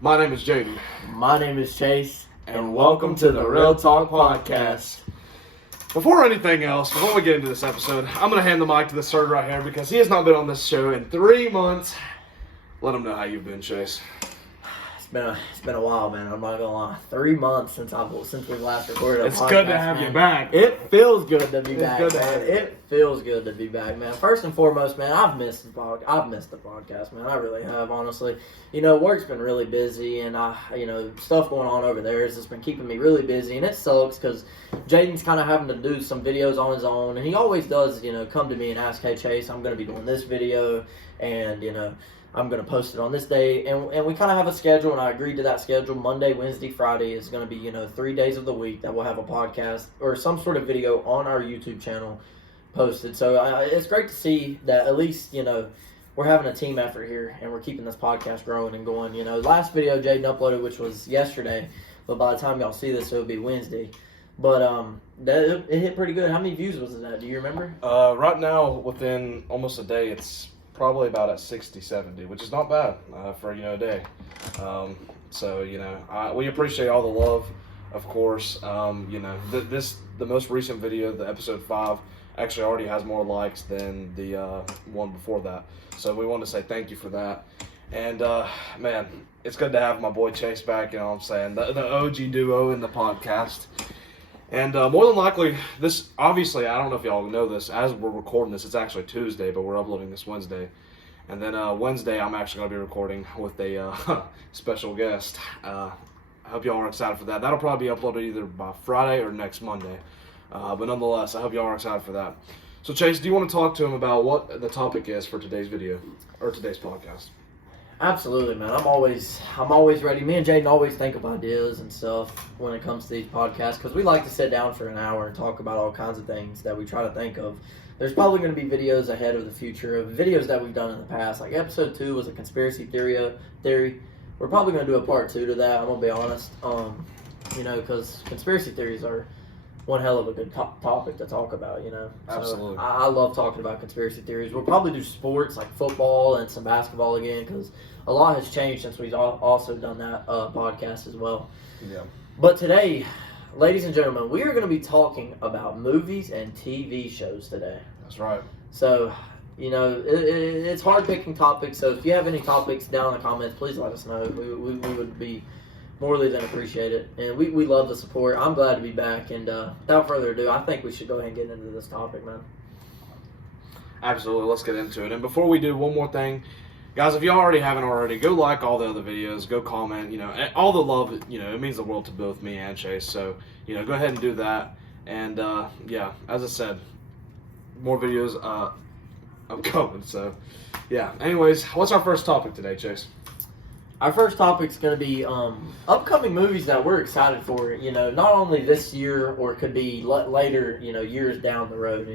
My name is Jaden. My name is Chase. And welcome to the Real Talk Podcast. Before anything else, before we get into this episode, I'm going to hand the mic to the sir right here because he has not been on this show in 3 months. Let him know how you've been, Chase. It's been a while, man. I'm not gonna lie. 3 months since we last recorded. It's good to have you back. It feels good to be back, good to man. It feels good to be back, man. First and foremost, man, I've missed the podcast, man. I really have, honestly. You know, work's been really busy, and stuff going on over there has just been keeping me really busy, and it sucks because Jaden's kind of having to do some videos on his own, and he always does, come to me and ask, "Hey, Chase, I'm gonna be doing this video, and I'm going to post it on this day," and we kind of have a schedule, and I agreed to that schedule. Monday, Wednesday, Friday is going to be, 3 days of the week that we'll have a podcast or some sort of video on our YouTube channel posted. So it's great to see that at least, we're having a team effort here, and we're keeping this podcast growing and going. Last video Jaden uploaded, which was yesterday, but by the time y'all see this, it'll be Wednesday. But it hit pretty good. How many views was it at? Do you remember? Right now, within almost a day, it's probably about at 60, 70, which is not bad for, a day. We appreciate all the love, of course. The most recent video, the episode 5, actually already has more likes than the one before that. So we want to say thank you for that. And, man, it's good to have my boy Chase back, you know what I'm saying? The OG duo in the podcast. And more than likely, this, obviously, I don't know if y'all know this, as we're recording this, it's actually Tuesday, but we're uploading this Wednesday. And then Wednesday, I'm actually going to be recording with a special guest. I hope y'all are excited for that. That'll probably be uploaded either by Friday or next Monday. But nonetheless, I hope y'all are excited for that. So, Chase, do you want to talk to him about what the topic is for today's video, or today's podcast? Absolutely, man. I'm always ready. Me and Jaden always think of ideas and stuff when it comes to these podcasts because we like to sit down for an hour and talk about all kinds of things that we try to think of. There's probably going to be videos ahead of the future of videos that we've done in the past. Like episode 2 was a conspiracy theory. We're probably going to do a part 2 to that. I'm going to be honest. Because conspiracy theories are one hell of a good topic to talk about, Absolutely. So I love talking about conspiracy theories. We'll probably do sports like football and some basketball again because a lot has changed since we've also done that podcast as well. Yeah. But today, ladies and gentlemen, we are going to be talking about movies and TV shows today. That's right. So, it's hard picking topics. So if you have any topics down in the comments, please let us know. We would be morely than appreciate it, and we love the support. I'm glad to be back, and without further ado, I think we should go ahead and get into this topic, man. Absolutely, let's get into it. And before we do, one more thing, guys, if you already haven't already, go like all the other videos, go comment, all the love, it means the world to both me and Chase, so, go ahead and do that, and, as I said, more videos upcoming, so, yeah. Anyways, what's our first topic today, Chase? Our first topic is going to be upcoming movies that we're excited for, not only this year or it could be later, years down the road,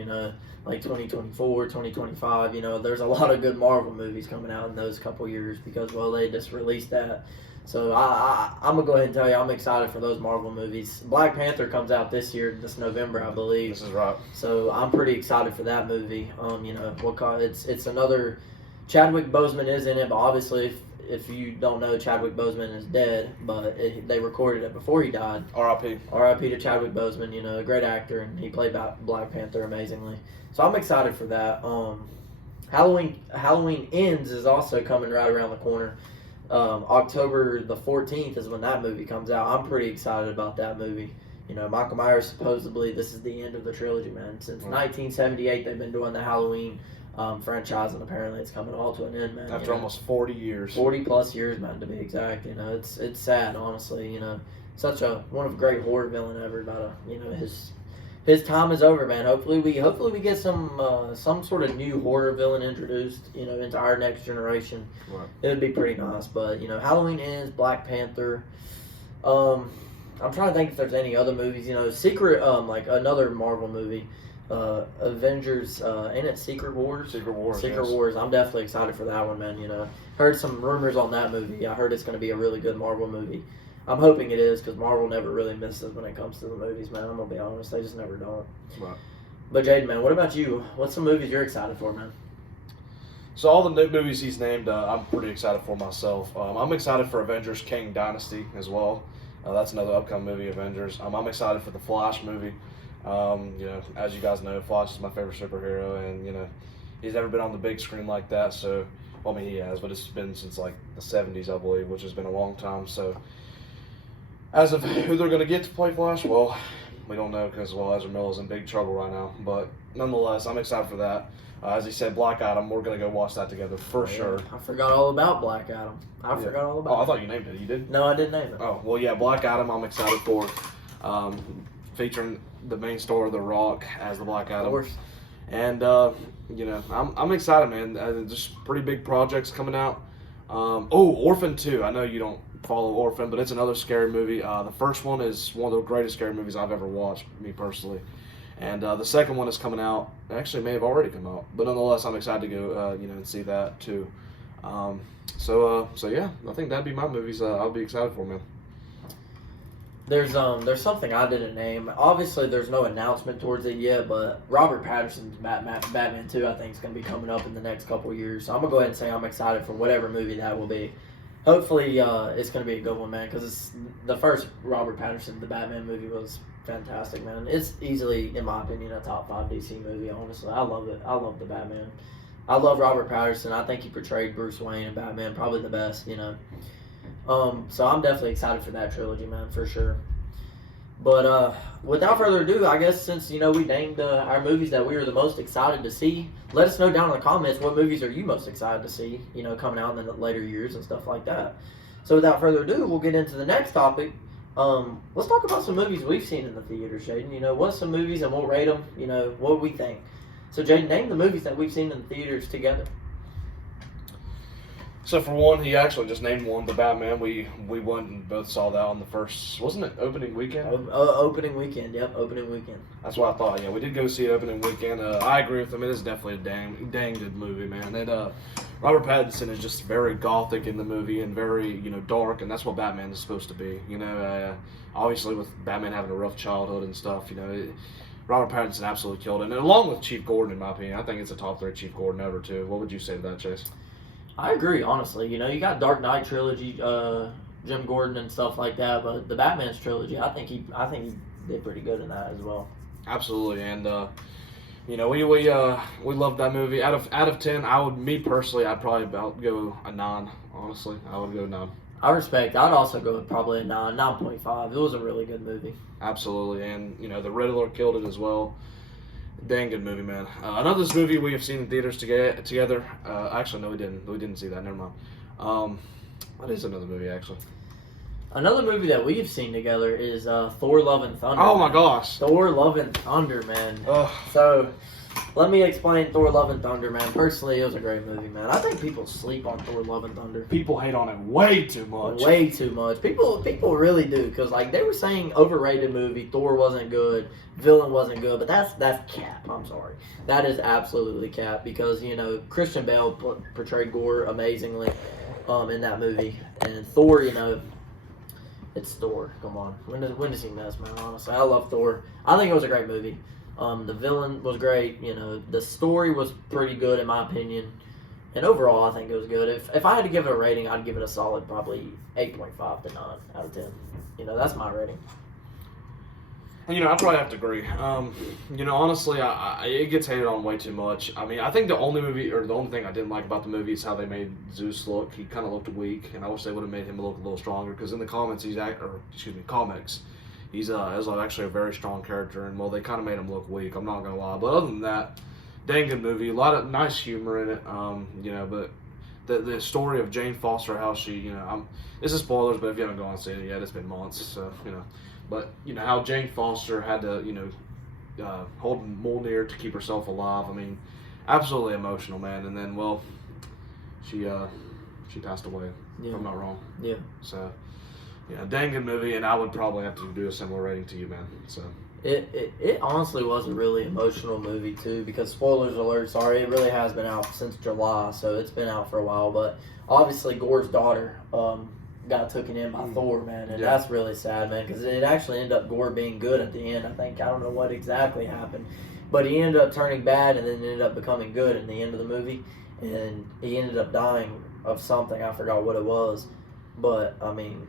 like 2024, 2025. There's a lot of good Marvel movies coming out in those couple years because, well, they just released that. So I'm going to go ahead and tell you I'm excited for those Marvel movies. Black Panther comes out this year, this November, I believe. This is right. So I'm pretty excited for that movie. It's another, Chadwick Boseman is in it, but obviously if you don't know, Chadwick Boseman is dead, but they recorded it before he died. R.I.P. R.I.P. to Chadwick Boseman, a great actor, and he played Black Panther amazingly. So I'm excited for that. Halloween Ends is also coming right around the corner. October the 14th is when that movie comes out. I'm pretty excited about that movie. Michael Myers, supposedly, this is the end of the trilogy, man. Since 1978, they've been doing the Halloween franchise, and apparently it's coming all to an end, man. After almost 40 years. 40 plus years, man, to be exact. It's sad, honestly. Such one of great horror villain ever. About his time is over, man. Hopefully we get some sort of new horror villain introduced, into our next generation. Right. It would be pretty nice. But Halloween Ends, Black Panther. I'm trying to think if there's any other movies. Secret, like another Marvel movie. Avengers, ain't it Secret Wars? Secret Wars. Secret Wars. I'm definitely excited for that one, man. Heard some rumors on that movie. I heard it's going to be a really good Marvel movie. I'm hoping it is because Marvel never really misses when it comes to the movies, man. I'm going to be honest. They just never don't. Right. But Jaden, man, what about you? What's some movies you're excited for, man? So all the new movies he's named, I'm pretty excited for myself. I'm excited for Avengers King Dynasty as well. That's another upcoming movie, Avengers. I'm excited for the Flash movie. As you guys know, Flash is my favorite superhero, and he's never been on the big screen like that. So, well, I mean, he has, but it's been since like the '70s, I believe, which has been a long time. So, as of who they're going to get to play Flash, well, we don't know because Ezra Miller's in big trouble right now. But nonetheless, I'm excited for that. As he said, Black Adam, we're going to go watch that together for sure. I forgot all about Black Adam. I forgot all about it. Oh, I thought you named it. You did? No, I didn't name it. Oh, well, yeah, Black Adam, I'm excited for. Featuring the main star, The Rock, as the Black Adam. Of course. And, I'm excited, man. Just pretty big projects coming out. Orphan 2. I know you don't follow Orphan, but it's another scary movie. The first one is one of the greatest scary movies I've ever watched, me personally. And the second one is coming out. Actually, may have already come out, but nonetheless, I'm excited to go, and see that too. So yeah, I think that'd be my movies. I'll be excited for, man. There's something I didn't name. Obviously, there's no announcement towards it yet, but Robert Patterson's Batman 2, I think, is going to be coming up in the next couple of years. So I'm going to go ahead and say I'm excited for whatever movie that will be. Hopefully, it's going to be a good one, man, because the first Robert Patterson, the Batman movie, was fantastic, man. It's easily, in my opinion, a top 5 DC movie, honestly. I love it. I love the Batman. I love Robert Patterson. I think he portrayed Bruce Wayne and Batman probably the best, So I'm definitely excited for that trilogy, man, for sure. But without further ado, I guess since, we named our movies that we were the most excited to see, let us know down in the comments what movies are you most excited to see, coming out in the later years and stuff like that. So without further ado, we'll get into the next topic. Let's talk about some movies we've seen in the theater, Shaden. What's some movies, and we'll rate them, what we think. So, Jaden, name the movies that we've seen in the theaters together. So for one, he actually just named one, The Batman. We went and both saw that on the first, wasn't it opening weekend? Opening weekend, yep, opening weekend. That's what I thought. Yeah, we did go see it opening weekend. I agree with him. It is definitely a dang good movie, man. Robert Pattinson is just very gothic in the movie and very dark, and that's what Batman is supposed to be. Obviously with Batman having a rough childhood and stuff, Robert Pattinson absolutely killed it. And along with Chief Gordon, in my opinion, I think it's a top 3 Chief Gordon ever too. What would you say to that, Chase? I agree, honestly. You got Dark Knight trilogy, Jim Gordon and stuff like that, but the Batman's trilogy, I think he did pretty good in that as well. Absolutely, and we love that movie. Out of 10, I'd probably about go a 9. Honestly, I would go 9. I respect. I'd also go with probably a 9.5. It was a really good movie. Absolutely, and the Riddler killed it as well. Dang good movie, man. Another movie we have seen in theaters together. Actually, no, we didn't. We didn't see that. Never mind. What is another movie, actually? Another movie that we've seen together is Thor: Love and Thunder. Oh, my gosh. Thor: Love and Thunder, man. Ugh. So, let me explain Thor: Love and Thunder, man. Personally, it was a great movie, man. I think people sleep on Thor: Love and Thunder. People hate on it way too much. Way too much. People really do, because they were saying overrated movie, Thor wasn't good, villain wasn't good, but that's cap. I'm sorry. That is absolutely cap, because Christian Bale portrayed Gore amazingly in that movie, and Thor, it's Thor. Come on, when does he miss, man? Honestly, I love Thor. I think it was a great movie. The villain was great. The story was pretty good in my opinion, and overall, I think it was good. If I had to give it a rating, I'd give it a solid probably 8.5 to 9 out of 10. That's my rating. And, I probably have to agree. Honestly, it gets hated on way too much. I mean, I think the only thing I didn't like about the movie is how they made Zeus look. He kind of looked weak, and I wish they would have made him look a little stronger. Because in the comics, comics, he's actually a very strong character, and they kind of made him look weak. I'm not gonna lie, but other than that, dang good movie. A lot of nice humor in it. But the story of Jane Foster, how she, this is spoilers, but if you haven't gone and seen it yet, it's been months, so But how Jane Foster had to hold Mjolnir to keep herself alive. I mean, absolutely emotional, man. And then she passed away. Yeah. If I'm not wrong. Yeah. So dang good movie, and I would probably have to do a similar rating to you, man. So. It honestly was a really emotional movie too, because spoilers alert, sorry, it really has been out since July, so it's been out for a while. But obviously, Gore's daughter got taken in by Thor, man, and that's really sad, man, because it actually ended up Gore being good at the end. I don't know what exactly happened, but he ended up turning bad and then ended up becoming good in the end of the movie. and he ended up dying of something. I forgot what it was, but I mean,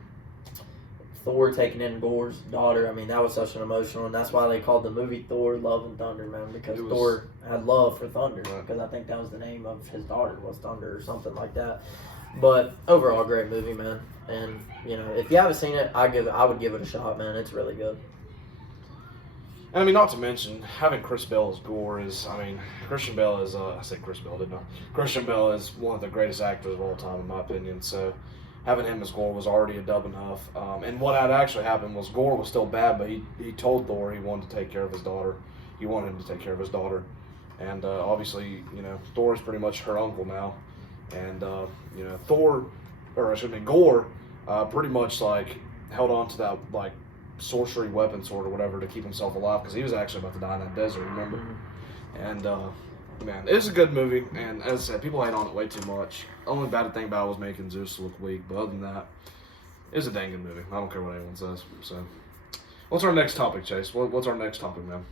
Thor taking in Gore's daughter. I mean, that was such an emotional, and that's why they called the movie Thor: Love and Thunder, man, because Thor had love for thunder. Because I think that was the name of his daughter, was Thunder or something like that. But overall, great movie, man. And you know, if you haven't seen it, I would give it a shot, man. It's really good. And I mean, not to mention, having Chris Bell as Gore is, I mean, Christian Bell is, I said Chris Bell, didn't I? Christian Bell is one of the greatest actors of all time, in my opinion. So having him as Gore was already a dub enough. And what had actually happened was Gore was still bad, but he told Thor he wanted to take care of his daughter. He wanted him to take care of his daughter. And obviously, you know, Thor is pretty much her uncle now. And, you know, Gore pretty much, like, held on to that, like, sorcery weapon sword or whatever to keep himself alive, because he was actually about to die in that desert, remember? And man, it's a good movie, and as I said, people hate on it way too much. Only bad thing about it was making Zeus look weak, but other than that, it's a dang good movie. I don't care what anyone says. So what's our next topic, Chase? What's our next topic, man?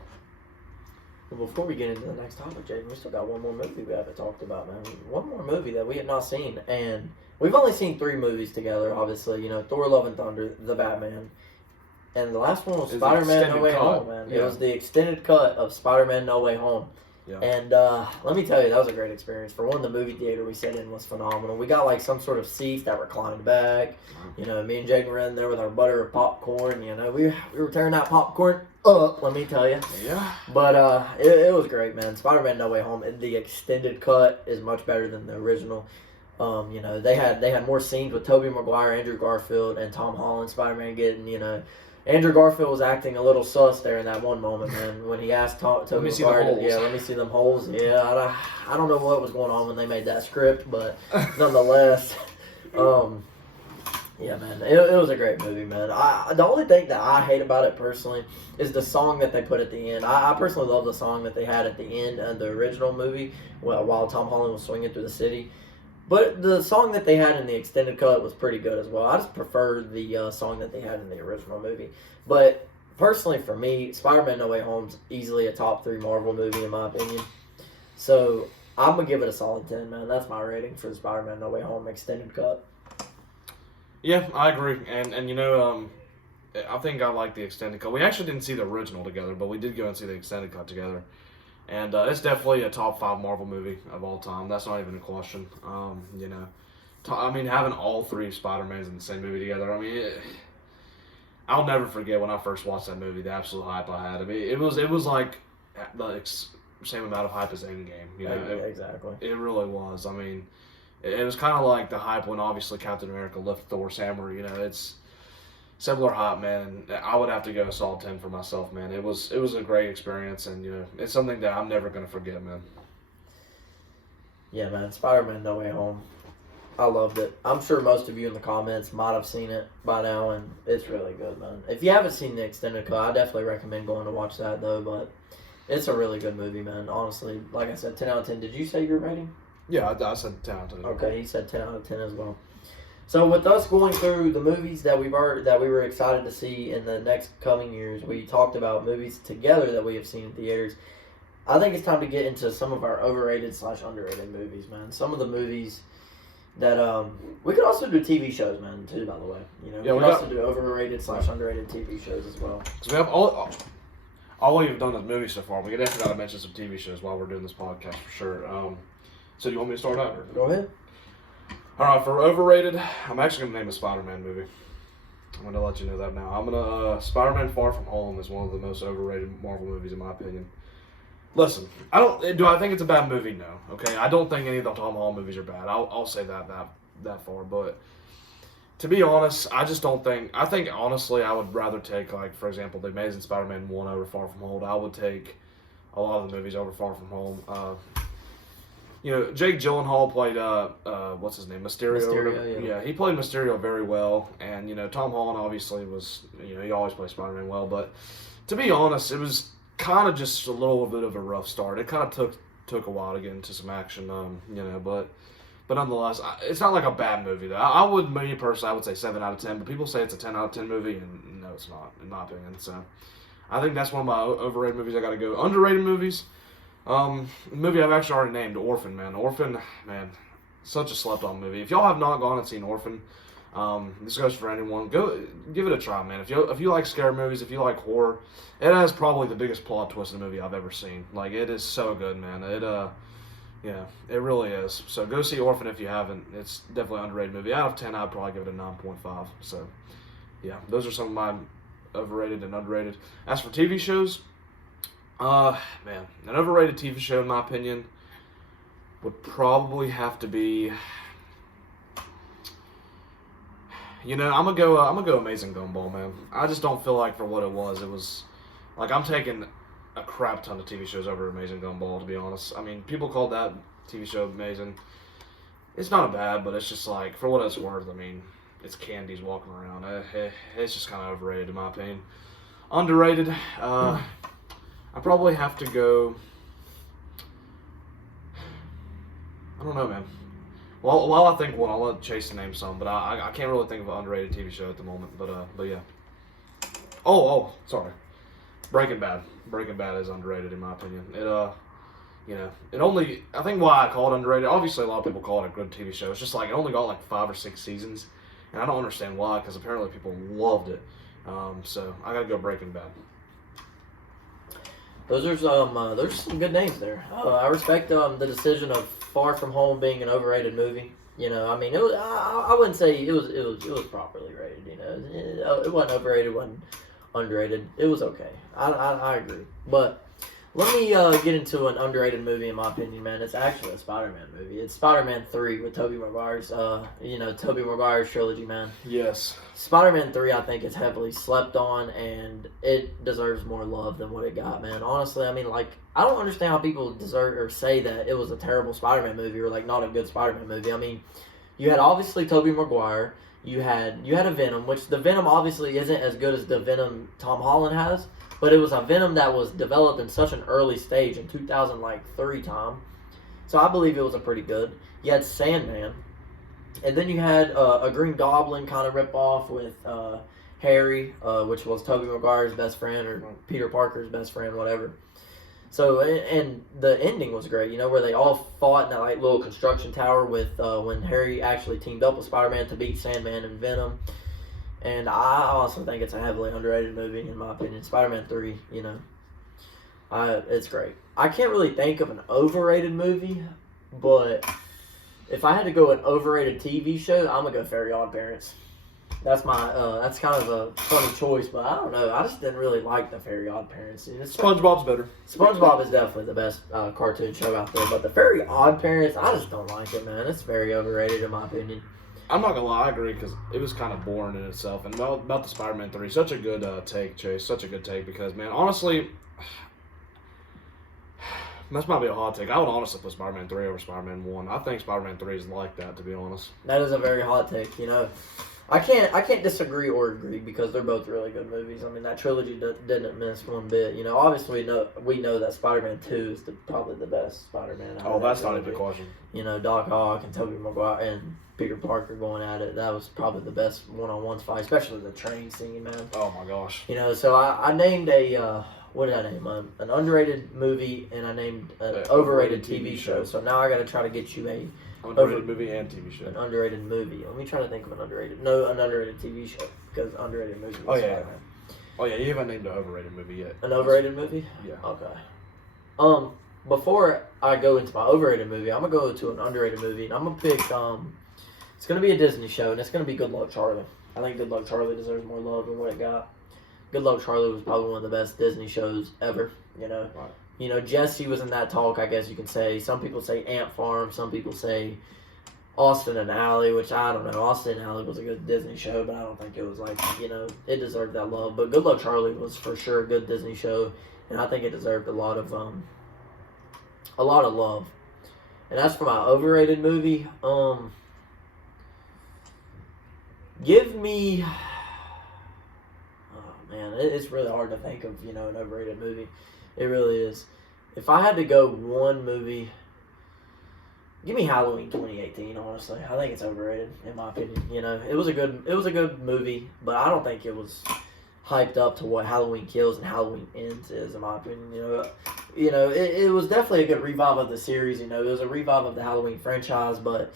Well, before we get into the next topic, Jaden, we still got one more movie we haven't talked about, man. One more movie that we have not seen, and we've only seen 3 movies together, obviously. You know, Thor: Love and Thunder, The Batman. And the last one was Spider-Man No Way Home, man. Yeah. It was the extended cut of Spider-Man No Way Home. Yeah. And let me tell you, that was a great experience. For one, the movie theater we sat in was phenomenal. We got like some sort of seats that reclined back. You know, me and Jake were in there with our butter of popcorn. You know, we were tearing that popcorn up, let me tell you. Yeah. But it was great, man. Spider-Man No Way Home, the extended cut is much better than the original. You know, they had more scenes with Tobey Maguire, Andrew Garfield, and Tom Holland. Spider-Man getting, you know, Andrew Garfield was acting a little sus there in that one moment, man, when he asked Tobey Maguire, let me see them holes. Yeah, I don't know what was going on when they made that script, but nonetheless, yeah, man, it was a great movie, man. The only thing that I hate about it personally is the song that they put at the end. I personally love the song that they had at the end of the original movie while Tom Holland was swinging through the city. But the song that they had in the extended cut was pretty good as well. I just prefer the song that they had in the original movie. But personally, for me, Spider-Man No Way Home's easily a top 3 Marvel movie in my opinion. So I'm going to give it a solid 10, man. That's my rating for the Spider-Man No Way Home extended cut. Yeah, I agree. And you know, I think I like the extended cut. We actually didn't see the original together, but we did go and see the extended cut together. And it's definitely a top 5 Marvel movie of all time. That's not even a question. You know, I mean, having all 3 Spider-Mans in the same movie together, I mean, I'll never forget when I first watched that movie, the absolute hype I had. I mean, it was like the same amount of hype as End Game. You know, exactly. It really was. I mean, it was kind of like the hype when obviously Captain America left Thor's hammer. You know, it's similar hype, man. I would have to go a solid 10 for myself, man. It was a great experience, and you know, it's something that I'm never gonna forget, man. Yeah, man. Spider-Man No Way Home. I loved it. I'm sure most of you in the comments might have seen it by now, and it's really good, man. If you haven't seen the extended cut, I definitely recommend going to watch that, though, but it's a really good movie, man. Honestly, like I said, 10 out of 10. Did you say your rating? Yeah, I said 10 out of 10. Okay, he said 10 out of 10 as well. So with us going through the movies that we were excited to see in the next coming years, we talked about movies together that we have seen in theaters. I think it's time to get into some of our overrated/underrated movies, man. Some of the movies that we could also do TV shows, man, too. By the way, you know, we could also do overrated/underrated TV shows as well. So we have all we've done is movies so far. We definitely got to mention some TV shows while we're doing this podcast for sure. So do you want me to start out? Or? Go ahead. All right, for overrated, I'm actually going to name a Spider-Man movie. I'm going to let you know that now. Spider-Man Far From Home is one of the most overrated Marvel movies in my opinion. Listen, do I think it's a bad movie? No. Okay, I don't think any of the Tom Holland movies are bad. I'll say that far, but to be honest, I just don't think. I think honestly, I would rather take, like, for example, The Amazing Spider-Man 1 over Far From Home. I would take a lot of the movies over Far From Home. You know, Jake Gyllenhaal played what's his name, Mysterio. Yeah, he played Mysterio very well, and you know, Tom Holland obviously was, you know, he always plays Spider-Man well, but to be honest, it was kind of just a little bit of a rough start. It kind of took a while to get into some action, you know, but nonetheless, it's not like a bad movie though. Me personally, I would say 7 out of 10, but people say it's a 10 out of 10 movie, and no, it's not, in my opinion. So I think that's one of my overrated movies. I got to go underrated movies. Movie I've actually already named, Orphan, man. Orphan, man, such a slept-on movie. If y'all have not gone and seen Orphan, this goes for anyone. Go give it a try, man. If you like scary movies, if you like horror, it has probably the biggest plot twist in a movie I've ever seen. Like, it is so good, man. It really is. So go see Orphan if you haven't. It's definitely an underrated movie. Out of 10, I'd probably give it a 9.5. So, yeah, those are some of my overrated and underrated. As for TV shows, man, an overrated TV show in my opinion would probably have to be, I'm gonna go Amazing Gumball, man. I just don't feel like for what it was like I'm taking a crap ton of TV shows over Amazing Gumball, to be honest. I mean, people called that TV show amazing. It's not bad, but it's just like, for what it's worth, I mean, it's candies walking around. It's just kind of overrated in my opinion. Underrated, I probably have to go, I don't know, man. Well, while I think one, I'll let Chase name some, but I can't really think of an underrated TV show at the moment, but yeah. Sorry. Breaking Bad. Breaking Bad is underrated in my opinion. I think why I call it underrated, obviously a lot of people call it a good TV show. It's just like, it only got like 5 or 6 seasons, and I don't understand why, because apparently people loved it. So I gotta go Breaking Bad. Those are some good names there. I respect the decision of Far From Home being an overrated movie. I mean, it was, I wouldn't say it was properly rated. It wasn't overrated, it wasn't underrated. It was okay. I agree. But let me get into an underrated movie in my opinion, man. It's actually a Spider-Man movie. It's Spider-Man 3 with Tobey Maguire's Tobey Maguire's trilogy, man. Yes. Spider-Man 3 I think is heavily slept on, and it deserves more love than what it got, man. Honestly, I mean, like, I don't understand how people deserve or say that it was a terrible Spider-Man movie or like not a good Spider-Man movie. I mean, you had obviously Tobey Maguire. You had a Venom, which the Venom obviously isn't as good as the Venom Tom Holland has, but it was a Venom that was developed in such an early stage in 2003 time. So I believe it was a pretty good. You had Sandman, and then you had a Green Goblin kind of ripoff with Harry, which was Tobey Maguire's best friend or Peter Parker's best friend, whatever. So, and the ending was great, where they all fought in that like little construction tower with when Harry actually teamed up with Spider-Man to beat Sandman and Venom. And I also think it's a heavily underrated movie, in my opinion. Spider-Man 3, it's great. I can't really think of an overrated movie, but if I had to go an overrated TV show, I'm going to go Fairly Odd Parents. That's my, that's kind of a funny choice, but I don't know. I just didn't really like the Fairly Odd Parents. SpongeBob's better. SpongeBob is definitely the best cartoon show out there, but the Fairly Odd Parents, I just don't like it, man. It's very overrated in my opinion. I'm not gonna lie, I agree, because it was kind of boring in itself. And about the Spider-Man 3, such a good take, Chase. Such a good take, because, man, honestly, this might be a hot take. I would honestly put Spider-Man 3 over Spider-Man 1. I think Spider-Man 3 is like that, to be honest. That is a very hot take, I can't disagree or agree, because they're both really good movies. I mean, that trilogy didn't miss one bit. Obviously we know that Spider-Man 2 is probably the best Spider-Man. Oh, that's not even a question. Doc Ock and Tobey Maguire and Peter Parker going at it. That was probably the best one-on-one fight, especially the train scene, man. Oh my gosh. So I named what did I name? An underrated movie, and I named an overrated TV show. So now I got to try to get you a underrated movie and TV show. An underrated movie. Let me try to think of an underrated TV show, because underrated movie. Oh yeah. Oh yeah, you haven't named an overrated movie yet. An overrated movie? Yeah. Okay. Before I go into my overrated movie, I'm gonna go to an underrated movie, and I'm gonna pick. It's gonna be a Disney show, and it's gonna be Good Luck Charlie. I think Good Luck Charlie deserves more love than what it got. Good Luck Charlie was probably one of the best Disney shows ever. Right. Jesse was in that talk, I guess you can say. Some people say Ant Farm. Some people say Austin and Ally, which I don't know. Austin and Ally was a good Disney show, but I don't think it was like, it deserved that love. But Good Luck Charlie was for sure a good Disney show, and I think it deserved a lot of love. And as for my overrated movie, give me... Man, it's really hard to think of, an overrated movie. It really is. If I had to go one movie, give me Halloween 2018, honestly. I think it's overrated, in my opinion. It was a good movie, but I don't think it was hyped up to what Halloween Kills and Halloween Ends is, in my opinion. It was definitely a good revive of the series. It was a revive of the Halloween franchise, but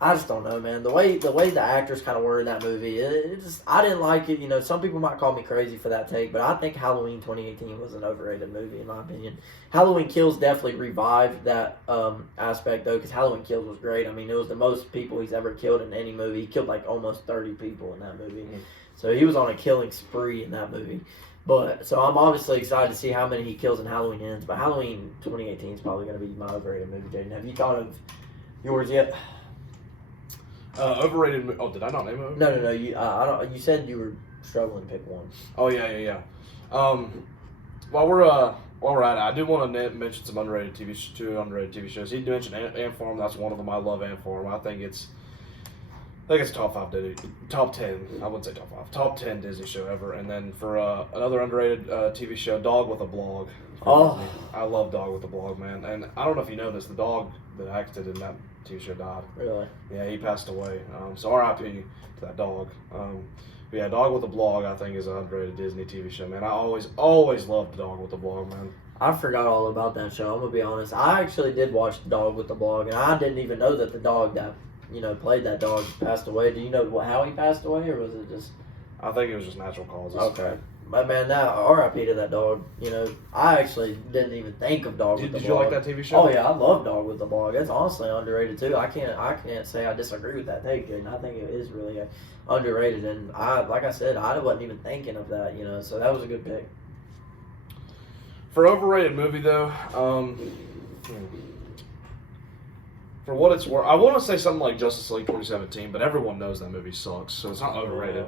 I just don't know, man. The way the actors kind of were in that movie, I didn't like it. Some people might call me crazy for that take, but I think Halloween 2018 was an overrated movie, in my opinion. Halloween Kills definitely revived that aspect, though, because Halloween Kills was great. I mean, it was the most people he's ever killed in any movie. He killed like almost 30 people in that movie. Mm-hmm. So he was on a killing spree in that movie. So I'm obviously excited to see how many he kills in Halloween Ends. But Halloween 2018 is probably going to be my overrated movie, Jaden. Have you thought of yours yet? Overrated. Oh, did I not name it? No. You said you were struggling to pick one. Oh yeah. While we're at it, I do want to mention some underrated TV shows. He mentioned Ant-Farm. That's one of them. I love Ant-Farm. I think it's top 10. I wouldn't say top 5. Top 10 Disney show ever. And then for another underrated TV show, Dog with a Blog. Oh, I love Dog with a Blog, man. And I don't know if you know this, the dog that acted in that TV show died. Really? Yeah, he passed away. So R.I.P. to that dog. But yeah, Dog with a Blog, I think, is an underrated Disney TV show, man. I always loved Dog with a Blog, man. I forgot all about that show. I'm gonna be honest. I actually did watch Dog with the Blog, and I didn't even know that the dog that played that dog passed away. Do you know how he passed away, or was it just? I think it was just natural causes. Okay. But man, now R.I.P. to that dog. I actually didn't even think of Dog with the Blog. Did you like that TV show? Oh yeah, I love Dog with the Blog. It's honestly underrated too. I can't say I disagree with that take, and I think it is really underrated. And like I said, I wasn't even thinking of that. So that was a good pick. For overrated movie though, for what it's worth, I want to say something like Justice League 2017, but everyone knows that movie sucks, so it's not overrated.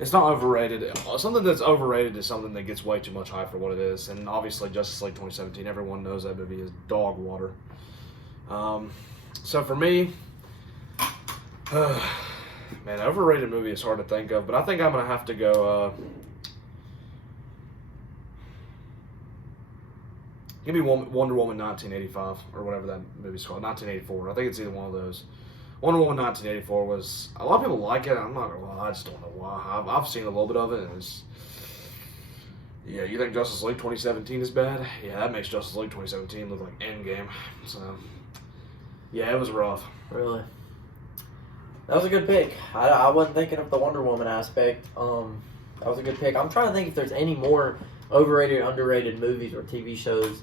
It's not overrated. Something that's overrated is something that gets way too much hype for what it is, and obviously Justice League 2017, everyone knows that movie is dog water. So for me, man, overrated movie is hard to think of, but I think I'm going to have to go... Give me Wonder Woman 1985, or whatever that movie's called, 1984. I think it's either one of those. Wonder Woman 1984 was... A lot of people like it. I'm not going to lie. I just don't know why. I've seen a little bit of it, and it's... Yeah, you think Justice League 2017 is bad? Yeah, that makes Justice League 2017 look like End Game. So, yeah, it was rough. Really? That was a good pick. I wasn't thinking of the Wonder Woman aspect. That was a good pick. I'm trying to think if there's any more overrated, underrated movies or TV shows.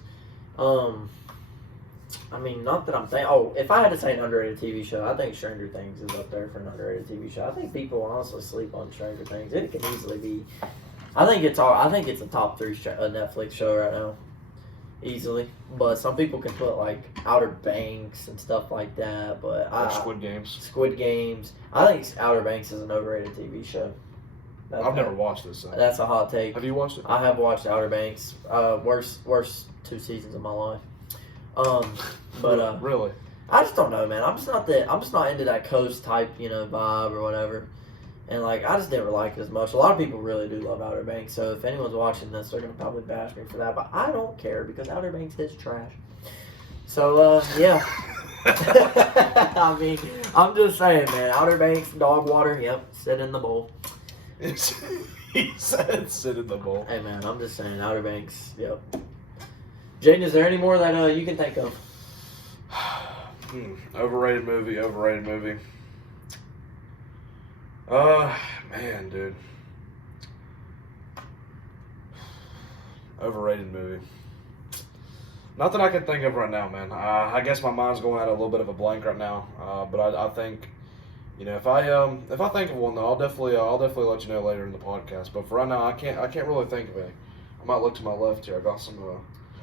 I mean, not that I'm saying. Oh, if I had to say an underrated TV show, I think Stranger Things is up there for an underrated TV show. I think people honestly sleep on Stranger Things. It can easily be. I think it's a top 3 Netflix show right now, easily. But some people can put like Outer Banks and stuff like that. But Squid Games. Squid Games. I think Outer Banks is an overrated TV show. I've never watched this. That's a hot take. Have you watched it? I have watched Outer Banks. Worst 2 seasons of my life. But really, I just don't know, man. I'm just not into that coast type, vibe or whatever. And like, I just never liked it as much. A lot of people really do love Outer Banks. So if anyone's watching this, they're gonna probably bash me for that. But I don't care because Outer Banks is trash. So yeah. I mean, I'm just saying, man. Outer Banks, dog water. Yep, sit in the bowl. He said sit in the bowl. Hey man, I'm just saying, Outer Banks. Yep. Jaden, is there any more that you can think of? Overrated movie. Man, dude. Overrated movie. Nothing I can think of right now, man. I guess my mind's going at a little bit of a blank right now. But I think, if I think of one, though, I'll definitely let you know later in the podcast. But for right now, I can't really think of any. I might look to my left here. I got some.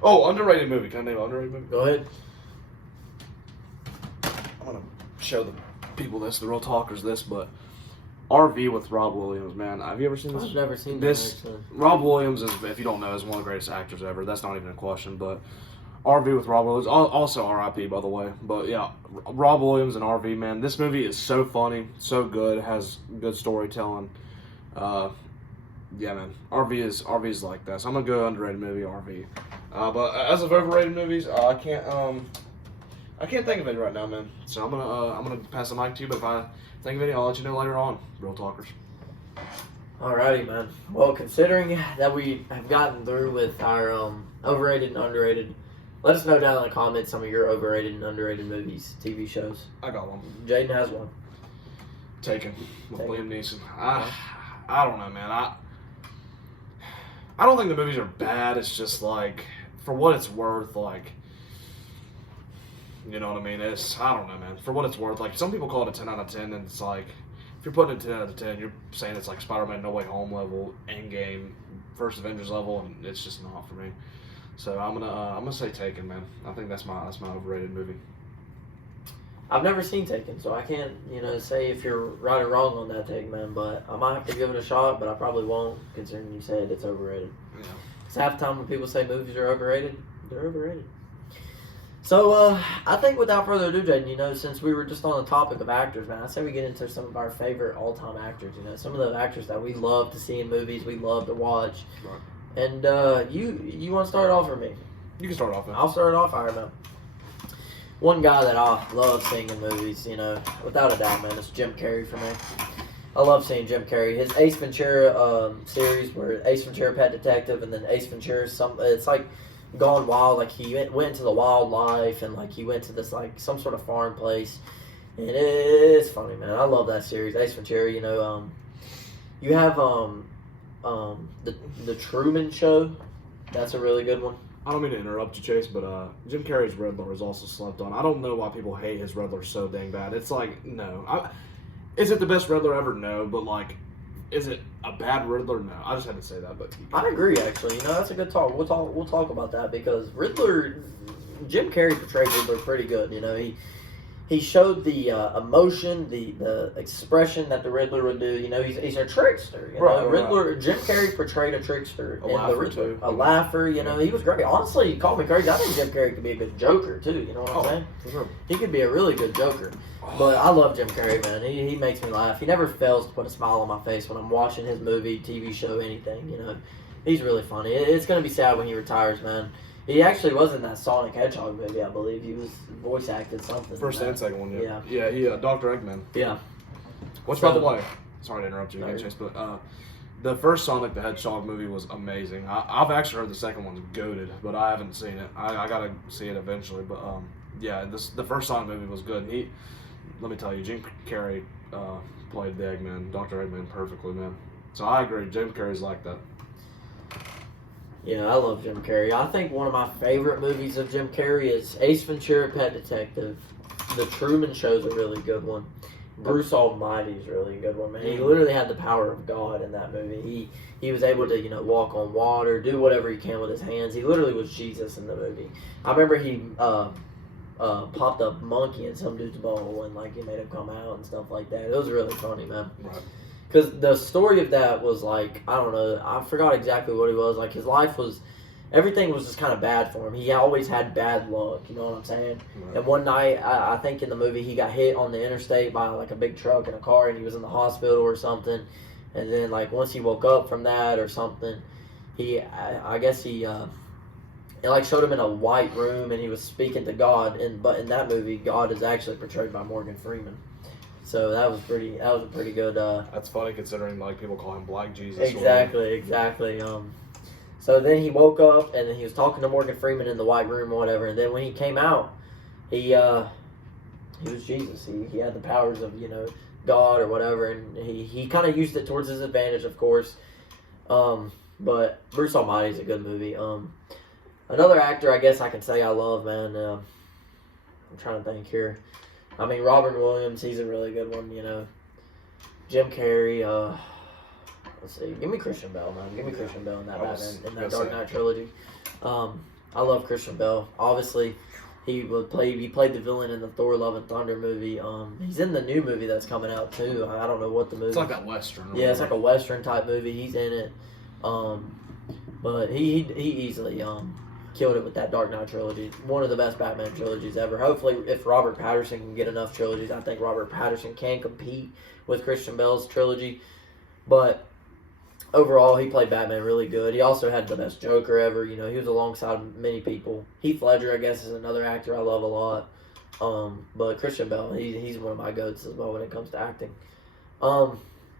Underrated movie. Can I name an underrated movie? Go ahead. I'm gonna show the people the real talkers this, but RV with Rob Williams, man. Have you ever seen this? I've never seen this. Rob Williams is, if you don't know, is one of the greatest actors ever. That's not even a question. But RV with Rob Williams, also R.I.P. by the way. But yeah, Rob Williams and RV, man. This movie is so funny, so good, has good storytelling. Yeah, man. RV is like that. So I'm gonna go underrated movie RV. But as of overrated movies, I can't think of any right now, man. So I'm gonna pass the mic to you. But if I think of any, I'll let you know later on. Real talkers. Alrighty, man. Well, considering that we have gotten through with our overrated and underrated, let us know down in the comments some of your overrated and underrated movies, TV shows. I got one. Jaden has one. Taken with Taken. Liam Neeson. I don't know, man. I don't think the movies are bad. It's just like, for what it's worth, like, you know what I mean? I don't know, man. For what it's worth, like, some people call it a 10 out of 10, and it's like, if you're putting it 10 out of 10, you're saying it's like Spider-Man No Way Home level, End Game, first Avengers level, and it's just not for me. So I'm gonna say Taken, man. I think that's my overrated movie. I've never seen Taken, so I can't, say if you're right or wrong on that take, man. But I might have to give it a shot, but I probably won't, considering you said it's overrated. Yeah. Because half the time when people say movies are overrated, they're overrated. So I think without further ado, Jaden, since we were just on the topic of actors, man, I say we get into some of our favorite all-time actors. Some of the actors that we love to see in movies, we love to watch. Right. And you want to start off for me? You can start off, man. I'll start off. All right, man. One guy that I love seeing in movies, without a doubt, man, it's Jim Carrey for me. I love seeing Jim Carrey. His Ace Ventura series, where Ace Ventura Pet Detective, and then Ace Ventura, it's like Gone Wild. Like he went into the wildlife, and like he went to this like some sort of farm place, and it's funny, man. I love that series, Ace Ventura. You have the Truman Show. That's a really good one. I don't mean to interrupt you, Chase, but Jim Carrey's Riddler is also slept on. I don't know why people hate his Riddler so dang bad. It's like, no. Is it the best Riddler ever? No. But, like, is it a bad Riddler? No. I just had to say that. But I agree, actually. That's a good talk. We'll talk about that because Jim Carrey portrayed Riddler pretty good. He showed the emotion, the expression that the Riddler would do. He's a trickster. Riddler. Jim Carrey portrayed a trickster. A laugher, too. A laugher. He was great. Honestly, you call me crazy. I think Jim Carrey could be a good Joker too. You know what I'm saying? For sure. He could be a really good Joker. But I love Jim Carrey, man. He makes me laugh. He never fails to put a smile on my face when I'm watching his movie, TV show, anything. He's really funny. It's gonna be sad when he retires, man. He actually was in that Sonic Hedgehog movie, I believe. He was voice acted something. First and second one, yeah. Yeah. Yeah, Dr. Eggman. Yeah. Which, by the way, sorry to interrupt you again, Chase, but the first Sonic the Hedgehog movie was amazing. I've actually heard the second one's goated, but I haven't seen it. I gotta see it eventually. But the first Sonic movie was good. And let me tell you, Jim Carrey played the Eggman, Dr. Eggman, perfectly, man. So I agree, Jim Carrey's like that. Yeah, I love Jim Carrey. I think one of my favorite movies of Jim Carrey is Ace Ventura Pet Detective. The Truman Show's a really good one. Bruce Almighty's really a good one, man. He literally had the power of God in that movie. He was able to, walk on water, do whatever he can with his hands. He literally was Jesus in the movie. I remember he popped a monkey in some dude's bowl and like he made him come out and stuff like that. It was really funny, man. Right. Because the story of that was like, I don't know, I forgot exactly what he was. Like, his life was, everything was just kind of bad for him. He always had bad luck, you know what I'm saying? Right. And one night, I think in the movie, he got hit on the interstate by like a big truck and a car, and he was in the hospital or something. And then, like, once he woke up from that or something, I guess he like showed him in a white room, and he was speaking to God. But in that movie, God is actually portrayed by Morgan Freeman. So that was a pretty good. That's funny considering like people call him Black Jesus. Exactly. So then he woke up and then he was talking to Morgan Freeman in the white room or whatever. And then when he came out, he was Jesus. He had the powers of God or whatever, and he kind of used it towards his advantage, of course. But Bruce Almighty is a good movie. Another actor I guess I can say I love, man. I'm trying to think here. I mean, Robin Williams, he's a really good one, Jim Carrey, let's see. Give me Christian Bale, man. Give me Christian Bale in that Batman, in that Dark Knight trilogy. I love Christian Bale. Obviously, he played the villain in the Thor: Love and Thunder movie. He's in the new movie that's coming out too. I don't know what the movie. It's like that Western. Yeah, it's like a Western type movie. He's in it. But he easily killed it with that Dark Knight trilogy. One of the best Batman trilogies ever. Hopefully, if Robert Patterson can get enough trilogies, I think Robert Patterson can compete with Christian Bale's trilogy. But overall, he played Batman really good. He also had the best Joker ever. He was alongside many people. Heath Ledger, I guess, is another actor I love a lot. But Christian Bale, he's one of my goats as well when it comes to acting.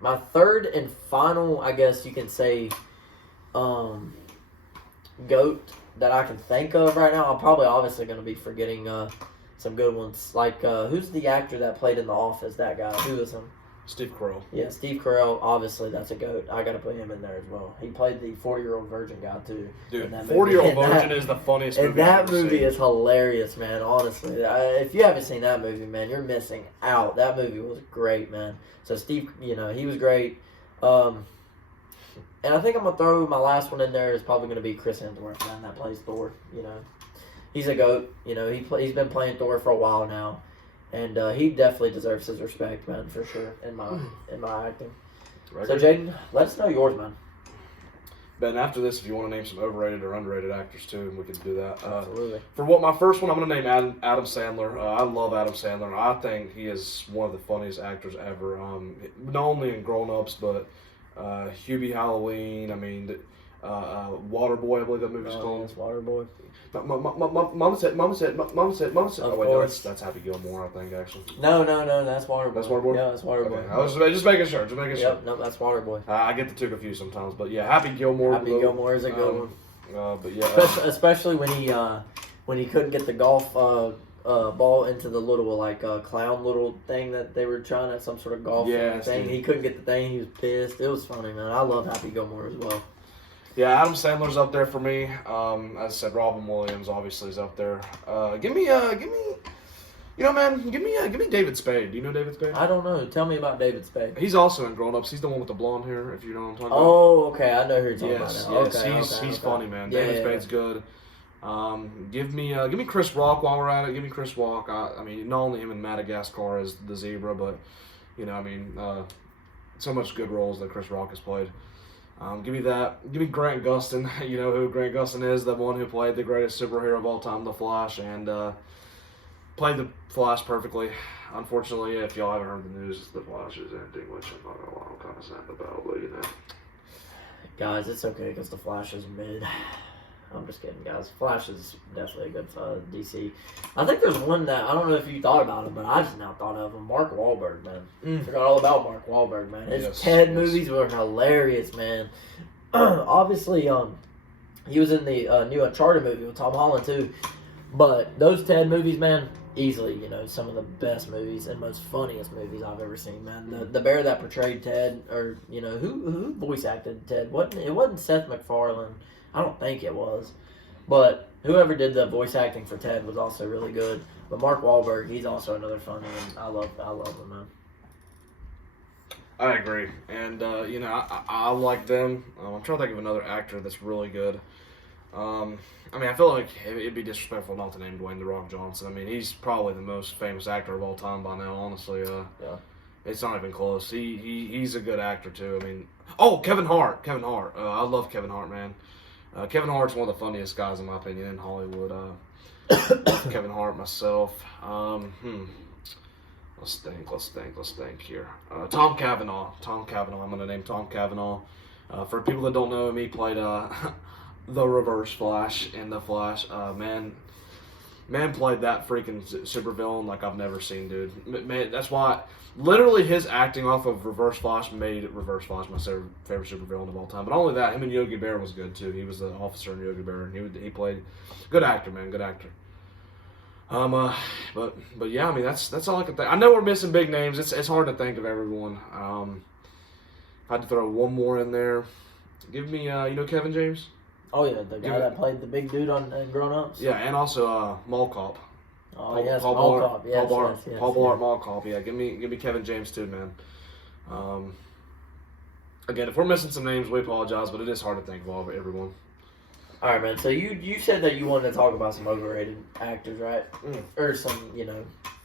My third and final, I guess you can say, GOAT that I can think of right now. I'm probably obviously going to be forgetting some good ones. Like, who's the actor that played in The Office? That guy. Who is him? Steve Carell. Yeah, Steve Carell. Obviously, that's a GOAT. I got to put him in there as well. He played the 40-year-old virgin guy, too. Dude, 40-year-old virgin is the funniest movie and that I've ever movie seen. is hilarious, man, honestly. If you haven't seen that movie, man, you're missing out. That movie was great, man. So, Steve, he was great. And I think I'm going to throw my last one in there is probably going to be Chris Hemsworth, man, that plays Thor, He's a GOAT. He's been playing Thor for a while now. And he definitely deserves his respect, man, for sure, in my acting. So, Jaden, let us know yours, man. Ben, after this, if you want to name some overrated or underrated actors, too, we can do that. Absolutely. For my first one, I'm going to name Adam Sandler. I love Adam Sandler. I think he is one of the funniest actors ever, not only in Grown Ups, but Hubie Halloween, Waterboy, I believe that movie's called. Yes, Waterboy. Mama said. Oh, wait, that's Happy Gilmore, I think, actually. No, that's Waterboy. That's Waterboy? Yeah, that's Waterboy. Okay. I was just making sure. Yep, no, that's Waterboy. I get the two confused sometimes, but yeah, Happy Gilmore. Happy Gilmore is a good one. But yeah, especially when he couldn't get the golf ball into the little clown little thing that they were trying to some sort of golf thing. Dude. He couldn't get the thing. He was pissed. It was funny, man. I love Happy Gilmore as well. Yeah, Adam Sandler's up there for me. As I said, Robin Williams obviously is up there. Give me David Spade. Do you know David Spade? I don't know. Tell me about David Spade. He's also in Grown Ups. He's the one with the blonde hair, if you know what I'm talking about. Oh, okay. I know who you're talking about now. Yes, he's funny, man. Yeah, David Spade's good. Give me Chris Rock while we're at it. Give me Chris Rock. Not only him in Madagascar as the zebra, but so much good roles that Chris Rock has played. Give me that. Give me Grant Gustin. You know who Grant Gustin is, the one who played the greatest superhero of all time, The Flash, and played The Flash perfectly. Unfortunately, if y'all haven't heard the news, The Flash is ending, which I'm not gonna lie, I'm kind of sad about, but Guys, it's okay because The Flash is mid. I'm just kidding, guys. Flash is definitely a good DC. I think there's one that, I don't know if you thought about him, but I just now thought of him. Mark Wahlberg, man. Forgot all about Mark Wahlberg, man. His Ted movies were hilarious, man. Obviously, he was in the new Uncharted movie with Tom Holland, too. But those Ted movies, man, easily, some of the best movies and most funniest movies I've ever seen, man. The bear that portrayed Ted, or, who voice acted Ted? It wasn't Seth MacFarlane. I don't think it was. But whoever did the voice acting for Ted was also really good. But Mark Wahlberg, he's also another funny, and I love him, man. I agree. And, I like them. I'm trying to think of another actor that's really good. I feel like it'd be disrespectful not to name Dwayne "The Rock" Johnson. He's probably the most famous actor of all time by now, honestly. Yeah. It's not even close. He's a good actor, too. Kevin Hart. I love Kevin Hart, man. Kevin Hart's one of the funniest guys, in my opinion, in Hollywood. Kevin Hart, myself. Let's think here. Tom Cavanaugh. I'm going to name Tom Cavanaugh. For people that don't know him, he played the Reverse Flash in The Flash. Man played that freaking supervillain like I've never seen, dude. Man, that's why, literally, his acting off of Reverse Flash made Reverse Flash my favorite supervillain of all time. But not only that, him and Yogi Bear was good too. He was the officer in Yogi Bear, and he played good actor, man, good actor. But yeah, that's all I can think. I know we're missing big names. It's hard to think of everyone. If I had to throw one more in there, give me Kevin James. Oh, yeah, the guy that played the big dude on Grown Ups? Yeah, and also Mall Cop. Oh, yes, Mall Cop. Yes, Paul Blart, Mall Cop. Yeah, give me Kevin James too, man. Again, if we're missing some names, we apologize, but it is hard to think of everyone. All right, man. So you said that you wanted to talk about some overrated actors, right? Or some,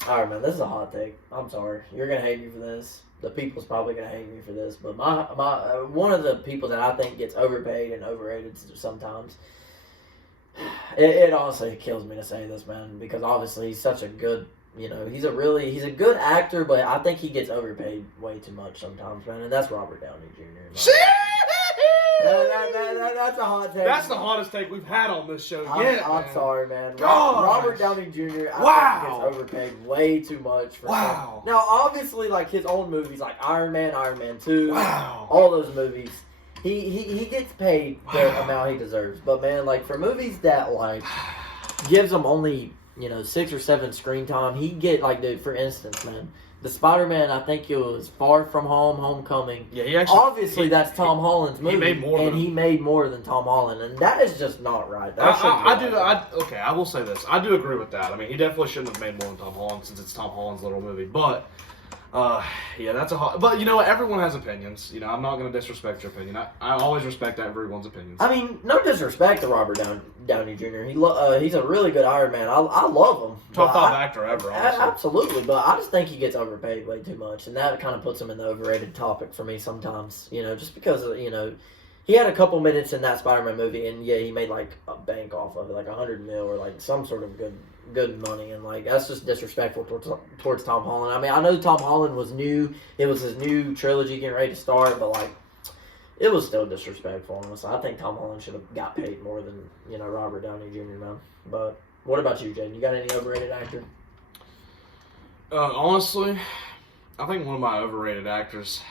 All right, man. This is a hot take. I'm sorry. You're gonna hate me for this. The people's probably gonna hate me for this, but my one of the people that I think gets overpaid and overrated sometimes. It honestly kills me to say this, man, because obviously he's such a good, he's a good actor, but I think he gets overpaid way too much sometimes, man, and that's Robert Downey Jr. That's a hot take. That's the hottest take we've had on this show yet. I'm sorry, man. Gosh. Robert Downey Jr. I think gets overpaid way too much for stuff. Now, obviously, like his own movies, like Iron Man 2, all those movies, he gets paid the amount he deserves. But man, like for movies that like gives him only 6 or 7 screen time, he get like, dude, for instance, man. The Spider-Man, I think it was Far From Home, Homecoming. Yeah, he actually... Obviously, that's Tom Holland's movie. He made more than Tom Holland, and that is just not right. I will say this. I do agree with that. I mean, he definitely shouldn't have made more than Tom Holland since it's Tom Holland's little movie. But, that's a hot... But, you know what? Everyone has opinions. I'm not going to disrespect your opinion. I always respect everyone's opinions. I mean, no disrespect to Robert Downey Jr. He's a really good Iron Man. I love him. Top 5 actor ever, honestly. Absolutely, but I just think he gets overpaid way too much, and that kind of puts him in the overrated topic for me sometimes. Just because, he had a couple minutes in that Spider-Man movie, and yeah, he made like a bank off of it, like $100 million or like some sort of good money, and like that's just disrespectful towards Tom Holland. I mean, I know Tom Holland was new; it was his new trilogy getting ready to start, but like it was still disrespectful. Honestly, I think Tom Holland should have got paid more than Robert Downey Jr. Man. But what about you, Jaden? You got any overrated actor? Honestly, I think one of my overrated actors.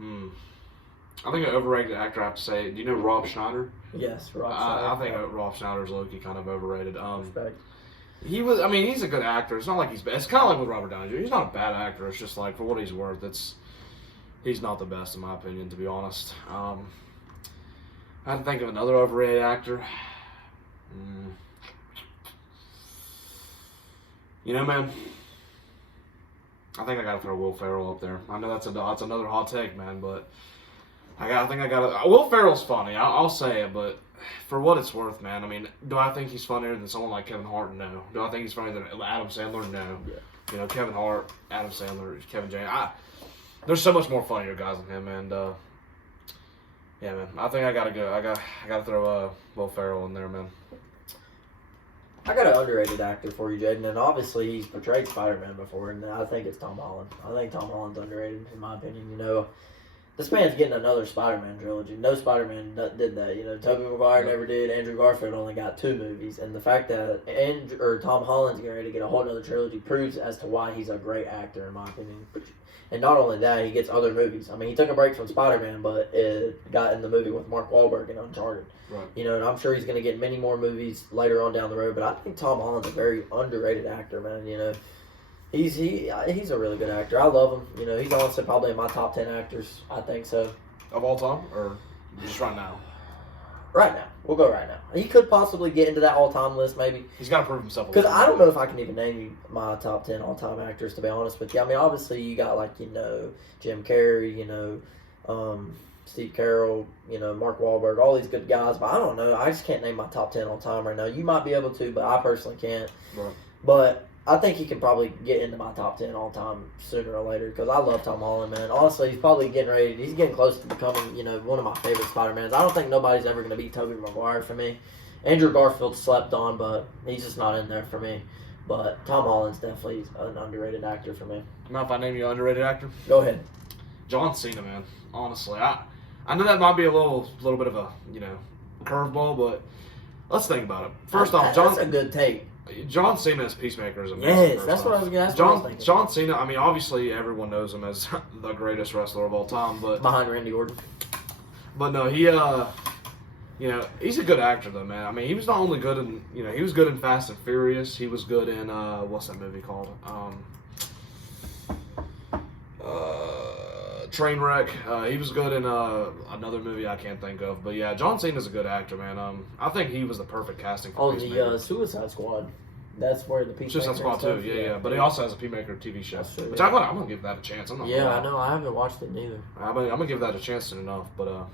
I think an overrated actor, I have to say, do you know Rob Schneider? Yes, Rob Schneider. I think Rob Schneider's low-key kind of overrated. Respect. He's a good actor. It's not like he's bad. It's kind of like with Robert Downey Jr. He's not a bad actor. It's just like, for what he's worth, he's not the best in my opinion, to be honest. I have to think of another overrated actor. Man, I think I got to throw Will Ferrell up there. I know that's another hot take, man, but I think I got to. Will Ferrell's funny. I'll say it, but for what it's worth, man. I mean, do I think he's funnier than someone like Kevin Hart? No. Do I think he's funnier than Adam Sandler? No. Yeah. Kevin Hart, Adam Sandler, Kevin James. There's so much more funnier guys than him, and yeah, man. I think I gotta go. I gotta throw Will Ferrell in there, man. I got an underrated actor for you, Jaden, and obviously he's portrayed Spider-Man before, and I think it's Tom Holland. I think Tom Holland's underrated, in my opinion. This man's getting another Spider-Man trilogy. No Spider-Man did that. Tobey Maguire never did. Andrew Garfield only got 2 movies, and the fact that Tom Holland's getting ready to get a whole other trilogy proves as to why he's a great actor, in my opinion. And not only that, he gets other movies. I mean, he took a break from Spider-Man, but it got in the movie with Mark Wahlberg in Uncharted. Right. And I'm sure he's going to get many more movies later on down the road. But I think Tom Holland's a very underrated actor, man. He's a really good actor. I love him. He's honestly probably in my top 10 actors. I think so. Of all time, or just right now? Right now. We'll go right now. He could possibly get into that all-time list, maybe. He's got to prove himself. Because I don't know if I can even name you my top 10 all-time actors, to be honest with you. I mean, obviously, you got, Jim Carrey, Steve Carell, Mark Wahlberg, all these good guys. But I don't know. I just can't name my top 10 all-time right now. You might be able to, but I personally can't. Right. But I think he can probably get into my top 10 all-time sooner or later, because I love Tom Holland, man. Honestly, he's probably he's getting close to becoming, one of my favorite Spider-Mans. I don't think nobody's ever going to beat Tobey Maguire for me. Andrew Garfield slept on, but he's just not in there for me. But Tom Holland's definitely an underrated actor for me. Mind if I name you an underrated actor? Go ahead. John Cena, man. Honestly, I know that might be a little bit of a, curveball, but let's think about it. First off, that's a good take. John Cena as Peacemaker is amazing. Yes, that's what I was going to ask. John Cena, I mean, obviously everyone knows him as the greatest wrestler of all time, but behind Randy Orton. But no, he he's a good actor though, man. I mean, he was not only good in, he was good in Fast and Furious. He was good in what's that movie called? Trainwreck. He was good in another movie I can't think of, but yeah, John Cena's a good actor, man. I think he was the perfect casting for Peacemaker. The Suicide Squad. That's where the Peacemaker. Suicide Squad too, yeah. But he also has a Peacemaker TV show. True, which I'm gonna give that a chance. I'm not. Yeah, I know. I haven't watched it neither. I'm gonna give that a chance soon enough. But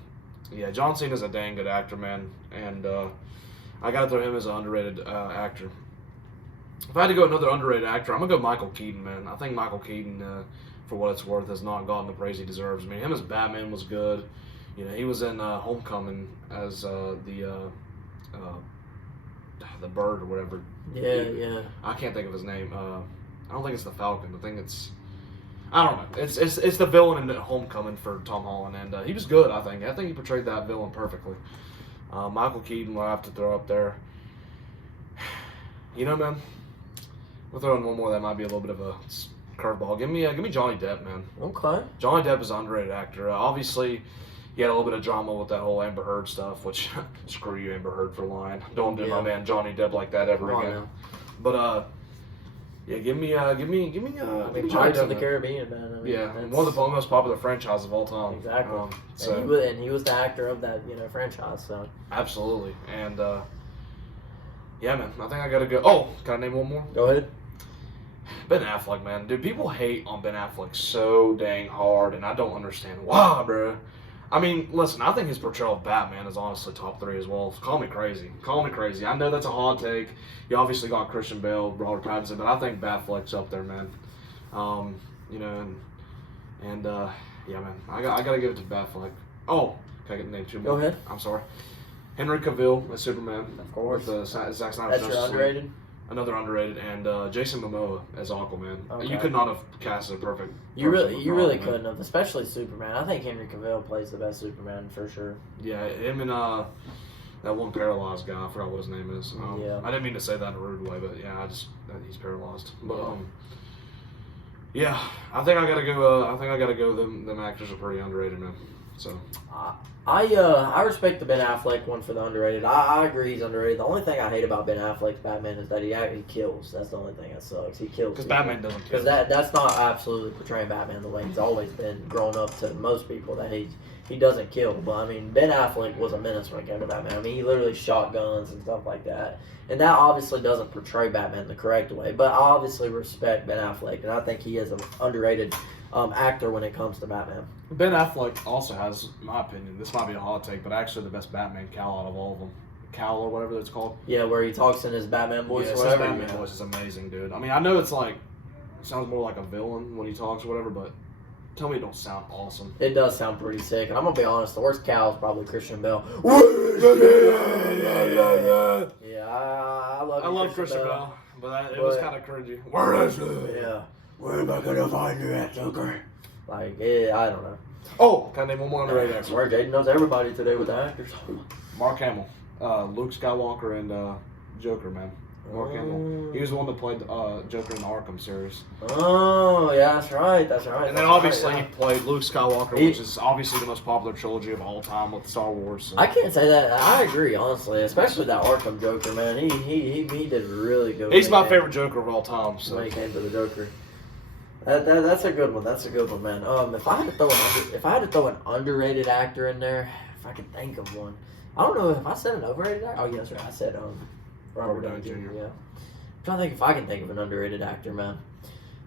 yeah, John Cena's a dang good actor, man, and I gotta throw him as an underrated actor. If I had to go another underrated actor, I'm gonna go Michael Keaton, man. I think Michael Keaton, for what it's worth, has not gotten the praise he deserves. I mean, him as Batman was good. He was in Homecoming as the bird or whatever. Yeah. I can't think of his name. I don't think it's the Falcon. I think it's I don't know. It's the villain in Homecoming for Tom Holland, and he was good. I think he portrayed that villain perfectly. Michael Keaton, we'll have to throw up there. You know, man, we'll throw in one more that might be a little bit of a curveball. Give me Johnny Depp, man. Okay. Johnny Depp is an underrated actor. Obviously, he had a little bit of drama with that whole Amber Heard stuff, which screw you, Amber Heard, for lying. Don't do my man Johnny Depp like that ever again. Now. But yeah, give me Johnny Pirates of the Depp, Caribbean, man. I mean, yeah, one of the most popular franchises of all time. Exactly. And he was the actor of that, franchise. So absolutely, and yeah, man, I think I gotta go. Oh, can I name one more? Go ahead. Ben Affleck, man, dude, people hate on Ben Affleck so dang hard, and I don't understand why, bro. I mean, listen, I think his portrayal of Batman is honestly top 3 as well. Call me crazy. I know that's a hot take. You obviously got Christian Bale, Robert Pattinson, but I think Batfleck's up there, man. Yeah, man, I gotta give it to Batfleck. Oh, can I get the name 2 more? Go ahead. I'm sorry. Henry Cavill as Superman. Of course. With Zack Snyder's That's your underrated? Another underrated, and Jason Momoa as Aquaman. Okay. You could not have casted a perfect. You really Aquaman. couldn't have, especially Superman. I think Henry Cavill plays the best Superman for sure. Yeah, him and that one paralyzed guy. I forgot what his name is. Yeah. I didn't mean to say that in a rude way, but yeah, he's paralyzed. But yeah, I think I gotta go. Them actors are pretty underrated, man. So. I respect the Ben Affleck one for the underrated. I agree he's underrated. The only thing I hate about Ben Affleck's Batman is that he kills. That's the only thing that sucks. He kills. Because Batman doesn't kill. Because that's not absolutely portraying Batman the way he's always been grown up to most people, that he doesn't kill. But I mean, Ben Affleck was a menace when it came to Batman. I mean, he literally shot guns and stuff like that. And that obviously doesn't portray Batman the correct way. But I obviously respect Ben Affleck, and I think he is an underrated actor when it comes to Batman. Ben Affleck also has, in my opinion, this might be a hot take, but actually the best Batman cowl out of all of them. Cowl or whatever it's called. Yeah, where he talks in his Batman voice or his whatever. Batman voice is amazing, dude. I mean, I know it sounds more like a villain when he talks or whatever, but tell me it don't sound awesome. It does sound pretty sick, and I'm gonna be honest, the worst cowl is probably Christian Bale. Yeah, I love Christian Bale, but it was kind of cringy. Where is it? Yeah. Where am I gonna find you at, Joker? Like, I don't know. Oh, can I name one more underrated actor? Swear, Jaden knows everybody today with the actors. Mark Hamill, Luke Skywalker, and Joker, man. Mark Hamill. He was the one that played Joker in the Arkham series. Oh, yeah, that's right. And then obviously he played Luke Skywalker, which is obviously the most popular trilogy of all time with Star Wars. So. I can't say that. I agree, honestly, especially that Arkham Joker, man. He did really good. He's my favorite Joker of all time. So. When he came to the Joker. That's a good one. That's a good one, man. If I had to throw an underrated actor in there, if I could think of one, I don't know if I said an overrated actor. Oh, yeah, that's right. I said Robert Downey Jr. Yeah. I'm trying to think if I can think of an underrated actor, man.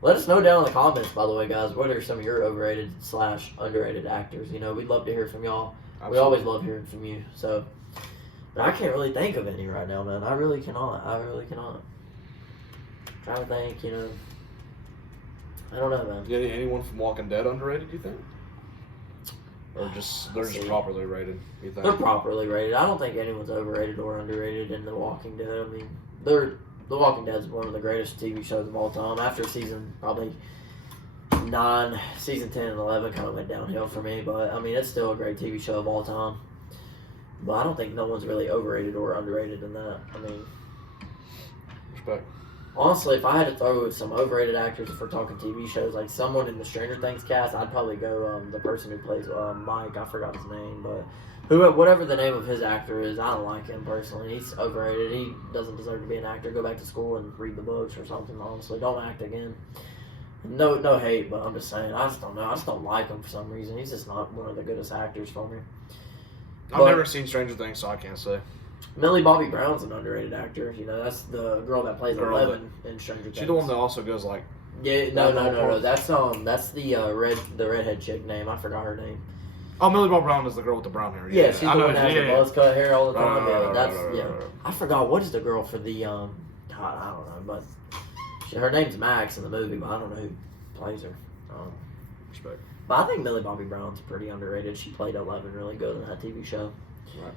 Let us know down in the comments, by the way, guys. What are some of your overrated / underrated actors? We'd love to hear from y'all. Absolutely. We always love hearing from you. So, but I can't really think of any right now, man. I really cannot. I'm trying to think, I don't know, man. Yeah, anyone from Walking Dead underrated, you think? Or they're just properly rated, you think? They're properly rated. I don't think anyone's overrated or underrated in The Walking Dead. I mean, The Walking Dead is one of the greatest TV shows of all time. After season probably 9, season 10 and 11 kind of went downhill for me. But, I mean, it's still a great TV show of all time. But I don't think no one's really overrated or underrated in that. I mean... Respect. Honestly, if I had to throw some overrated actors, if we're talking TV shows, like someone in the Stranger Things cast, I'd probably go the person who plays Mike. I forgot his name, but whatever the name of his actor is, I don't like him personally. He's overrated. He doesn't deserve to be an actor. Go back to school and read the books or something. Honestly, don't act again. No hate, but I'm just saying, I just don't know. I just don't like him for some reason. He's just not one of the goodest actors for me. I've never seen Stranger Things, so I can't say. Millie Bobby Brown's an underrated actor. That's the girl that plays Eleven in Stranger Things. She's the one that also goes like. Yeah, no. That's the redhead chick name. I forgot her name. Oh, Millie Bobby Brown is the girl with the brown hair. Yeah, she's the one that has the buzz cut hair all the time. I forgot what is the girl for the God, I don't know, but her name's Max in the movie, but I don't know who plays her. Respect. But I think Millie Bobby Brown's pretty underrated. She played 11 really good in that TV show. Right.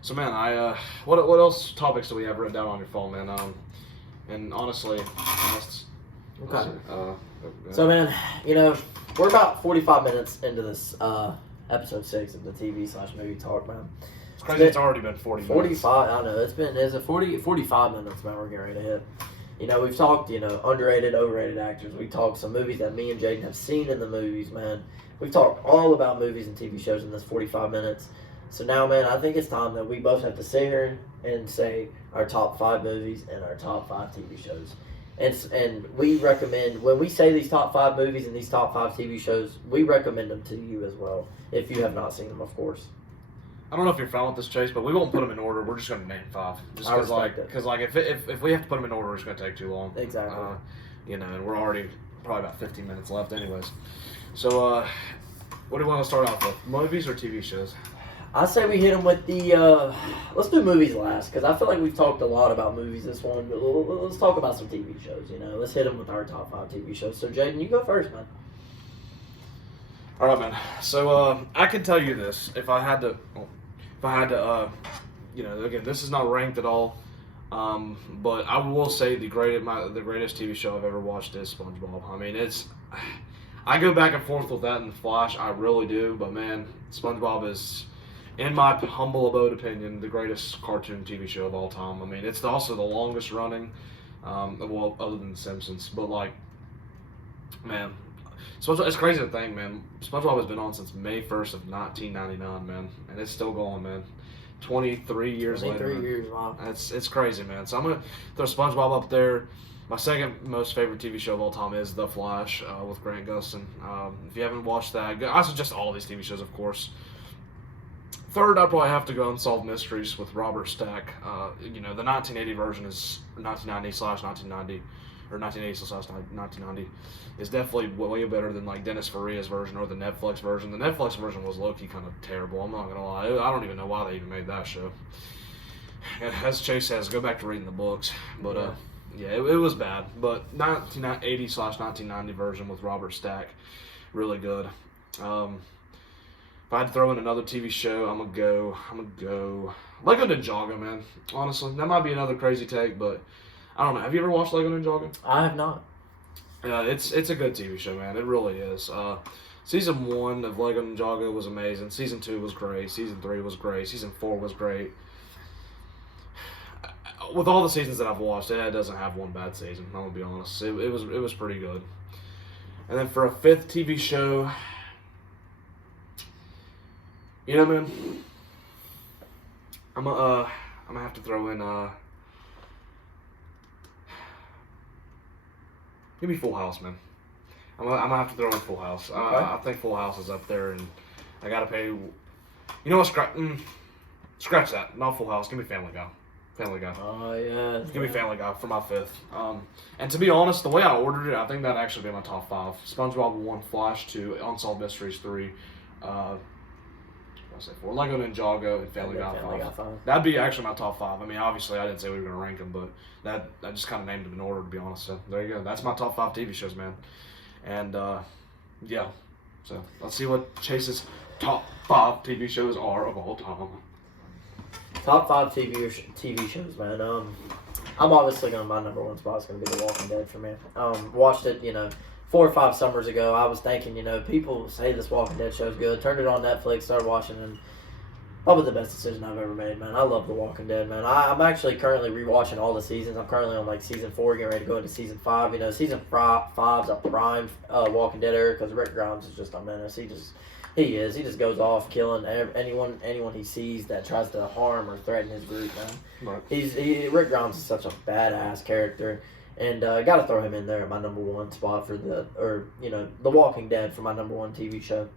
So man, what else topics do we have written down on your phone, man? And honestly, okay. So, man, we're about 45 minutes into this episode 6 of the TV/movie talk, man. It's crazy. It's already been 40 minutes. 45. I know it's a 45 minutes, man. We're getting ready to hit. We've talked, underrated, overrated actors. We talked some movies that me and Jaden have seen in the movies, man. We've talked all about movies and TV shows in this 45 minutes. So now, man, I think it's time that we both have to sit here and say our top 5 movies and our top 5 TV shows. And we recommend, when we say these top 5 movies and these top 5 TV shows, we recommend them to you as well, if you have not seen them, of course. I don't know if you're fine with this, Chase, but we won't put them in order. We're just going to name 5. Just because, if we have to put them in order, it's going to take too long. Exactly. And we're already probably about 15 minutes left anyways. So, what do you want to start off with? Movies or TV shows? I say we hit them with the, let's do movies last, because I feel like we've talked a lot about movies this one, but let's talk about some TV shows, Let's hit them with our top 5 TV shows. So, Jaden, you go first, man. All right, man. So, I can tell you this. If I had to, again, this is not ranked at all, but I will say the greatest TV show I've ever watched is SpongeBob. I mean, I go back and forth with that and Flash, I really do, but man, SpongeBob is, in my humble abode opinion, the greatest cartoon TV show of all time. I mean, it's also the longest running, well, other than The Simpsons, but man, SpongeBob, it's crazy to think, man. SpongeBob has been on since May 1st of 1999, man, and it's still going, man. 23 years later. 23 years, wow. It's crazy, man. So I'm gonna throw SpongeBob up there. My second most favorite TV show of all time is The Flash with Grant Gustin. If you haven't watched that, I suggest all these TV shows, of course. Third, I'd probably have to go Unsolved Mysteries with Robert Stack. The 1980 version is 1990/1990. Or 1980/1990 is definitely way better than Dennis Faria's version or the Netflix version. The Netflix version was low-key kind of terrible. I'm not gonna lie. I don't even know why they even made that show. As Chase says, go back to reading the books. But it was bad. But 1980/1990 version with Robert Stack, really good. If I had to throw in another TV show, I'm gonna go Lego Ninjago, man. Honestly, that might be another crazy take, but I don't know. Have you ever watched Lego Ninjago? I have not. Yeah, it's a good TV show, man. It really is. Season 1 of Lego Ninjago was amazing. Season 2 was great. Season 3 was great. Season 4 was great. With all the seasons that I've watched, it doesn't have one bad season. I'm gonna be honest. It was pretty good. And then for a 5th TV show, man, I'm gonna have to throw in give me Full House, man. I'm gonna have to throw in Full House. Okay. I think Full House is up there, and I gotta pay. You know what? Scratch that. Not Full House. Give me Family Guy. Family Guy. Oh yeah. Give me Family Guy for my 5th. And to be honest, the way I ordered it, I think that'd actually be my top 5. SpongeBob 1, Flash 2, Unsolved Mysteries 3. What did I say 4? Lego Ninjago and Family Guy 5. That'd be actually my top 5. I mean, obviously, I didn't say we were gonna rank them, but I just kind of named them in order, to be honest. So there you go. That's my top 5 TV shows, man. And yeah. So let's see what Chase's top 5 TV shows are of all time. Top 5 TV shows, man. I'm obviously my number 1 spot is gonna be The Walking Dead for me. Watched it, 4 or 5 summers ago. I was thinking, people say this Walking Dead show's good. Turned it on Netflix, started watching, and probably the best decision I've ever made, man. I love The Walking Dead, man. I'm actually currently rewatching all the seasons. I'm currently on season 4, getting ready to go into season 5. Season 5's a prime Walking Dead era because Rick Grimes is just a menace. He just goes off killing anyone he sees that tries to harm or threaten his group, man. Right. Rick Grimes is such a badass character. And got to throw him in there at my number 1 spot for The Walking Dead for my number 1 TV show.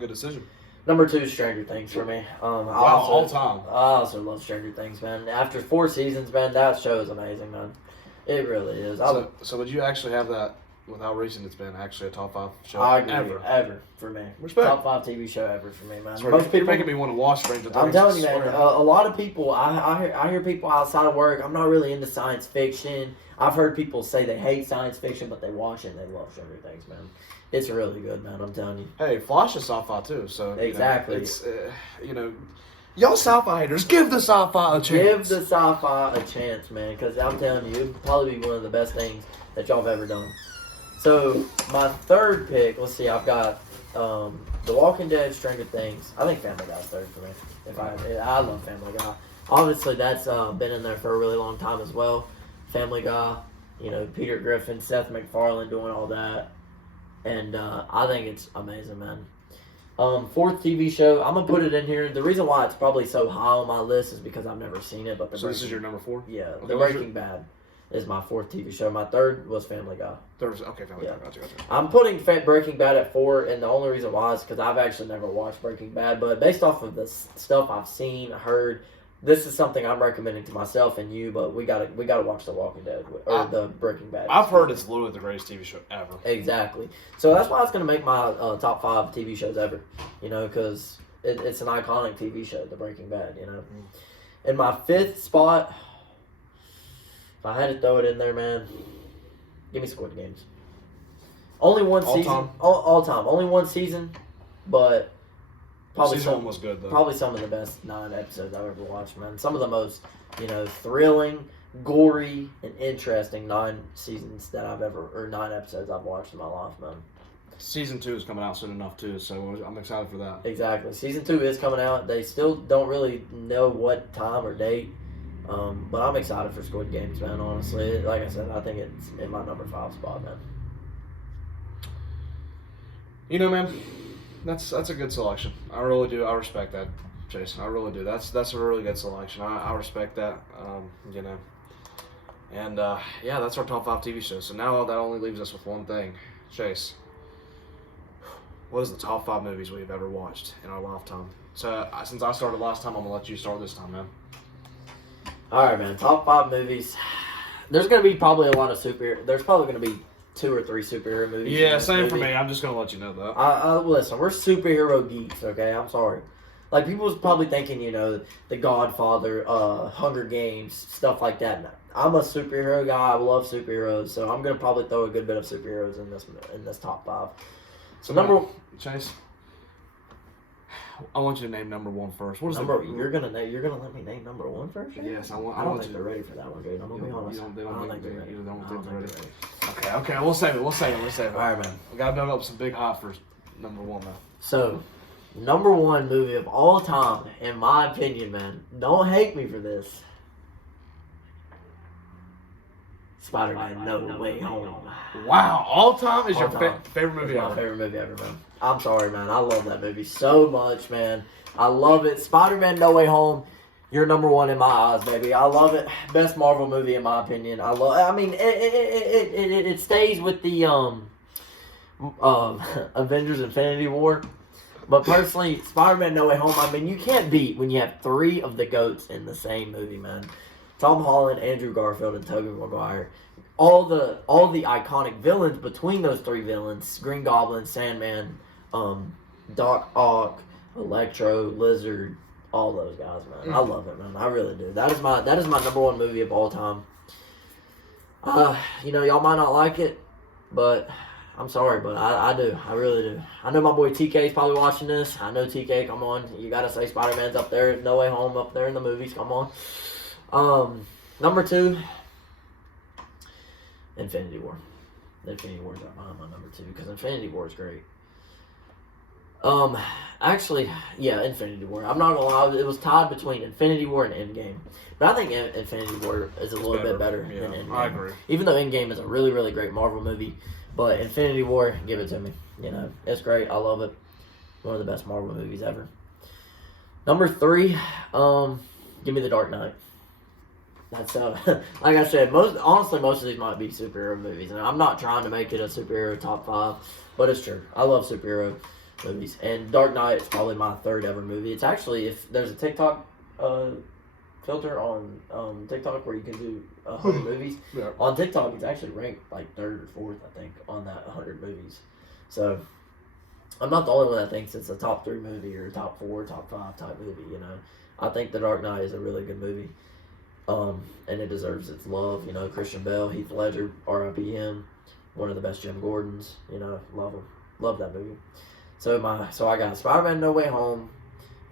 Good decision. Number 2 is Stranger Things for me. All time. I also love Stranger Things, man. After 4 seasons, man, that show is amazing, man. It really is. So would you actually have that with how recent it's been, actually a top 5 show I agree, ever for me. Respect. Top 5 TV show ever for me, man. Most people, you're making me want to watch Stranger Things. I'm telling you, man. A lot of people, I hear people outside of work. I'm not really into science fiction. I've heard people say they hate science fiction, but they watch it and they love Stranger Things, man. It's really good, man. I'm telling you. Hey, Flash is sci-fi too, so exactly. It's y'all sci-fi haters, give the sci-fi a chance. Give the sci-fi a chance, man, because I'm telling you, it'd probably be one of the best things that y'all have ever done. So my third pick, let's see, I've got The Walking Dead, Stranger Things. I think Family Guy's third for me. I love Family Guy. Obviously, that's been in there for a really long time as well. Family Guy, Peter Griffin, Seth MacFarlane doing all that, and I think it's amazing, man. Fourth TV show, I'm gonna put it in here. The reason why it's probably so high on my list is because I've never seen it. But so this is your number 4? Yeah, okay, The Breaking Bad is my fourth TV show. My third was Family Guy. Okay, Family Guy. Gotcha. I'm putting Breaking Bad at 4, and the only reason why is because I've actually never watched Breaking Bad. But based off of the stuff I've seen, heard, this is something I'm recommending to myself and you. But we gotta watch The Walking Dead or The Breaking Bad. I've heard it's literally the greatest TV show ever. Exactly. So that's why it's gonna make my top 5 TV shows ever. Because it's an iconic TV show, The Breaking Bad. In my 5th spot, if I had to throw it in there, man, give me Squid Games. Only one season. Time? All time. Only one season, but probably season 1 was good, though. Probably some of the best 9 episodes I've ever watched, man. Some of the most, thrilling, gory, and interesting 9 episodes I've watched in my life, man. Season 2 is coming out soon enough, too, so I'm excited for that. Exactly. Season 2 is coming out. They still don't really know what time or date. But I'm excited for Squid Games, man, honestly. Like I said, I think it's in my number 5 spot, man. Man, that's a good selection. I really do. I respect that, Jason. I really do. That's a really good selection. I respect that, And, that's our top 5 TV shows. So now that only leaves us with one thing. Chase, what is the top 5 movies we've ever watched in our lifetime? So, since I started last time, I'm going to let you start this time, man. All right, man. Top 5 movies. There's going to be probably a lot of superhero. There's probably going to be 2 or 3 superhero movies. Yeah, same for me. I'm just going to let you know that. Listen, we're superhero geeks, okay? I'm sorry. Like, people's probably thinking, The Godfather, Hunger Games, stuff like that. No, I'm a superhero guy. I love superheroes, so I'm going to probably throw a good bit of superheroes in this top 5. So, Chase, I want you to name number 1 first. What is you're gonna let me name number 1 first? Right? Yes, I don't think they're ready for that one, dude. I'm gonna be honest. I don't think they're ready. Okay, we'll save it. All right, man. We gotta build up some big hot for number 1, though. So, number 1 movie of all time, in my opinion, man. Don't hate me for this. Spider-Man: No Way Home. Wow, all time is All your time. favorite movie ever. My favorite movie ever, man. I'm sorry, man. I love that movie so much, man. I love it. Spider-Man: No Way Home. You're number 1 in my eyes, baby. I love it. Best Marvel movie in my opinion. It stays with the Avengers Infinity War. But personally, Spider-Man: No Way Home, you can't beat when you have 3 of the GOATs in the same movie, man. Tom Holland, Andrew Garfield, and Tobey Maguire. All the iconic villains between those 3 villains: Green Goblin, Sandman, Doc Ock, Electro, Lizard, all those guys, man. I love it, man. I really do. That is my number 1 movie of all time. Y'all might not like it, but I'm sorry, but I do. I really do. I know my boy TK is probably watching this. I know TK, come on. You gotta say Spider-Man's up there. No Way Home up there in the movies. Come on. Number 2, Infinity War. Infinity War's up behind my number 2 because Infinity War is great. Actually, yeah, Infinity War. I'm not gonna lie, it was tied between Infinity War and End Game, but I think Infinity War is a little bit better than End Game. I agree. Even though End Game is a really, really great Marvel movie, but Infinity War, give it to me. It's great. I love it. One of the best Marvel movies ever. Number 3, give me The Dark Knight. That's like I said, most of these might be superhero movies, and I'm not trying to make it a superhero top 5, but it's true. I love superhero movies, and Dark Knight is probably my 3rd ever movie. It's actually, if there's a TikTok filter on TikTok where you can do 100 movies, on TikTok it's actually ranked like 3rd or 4th, I think, on that 100 movies. So I'm not the only one that thinks it's a top 3 movie or a top 4, top 5 type movie. I think The Dark Knight is a really good movie. And it deserves its love. Christian Bale, Heath Ledger, R.I.P. him, one of the best Jim Gordons. Love him. Love that movie. So I got Spider-Man: No Way Home,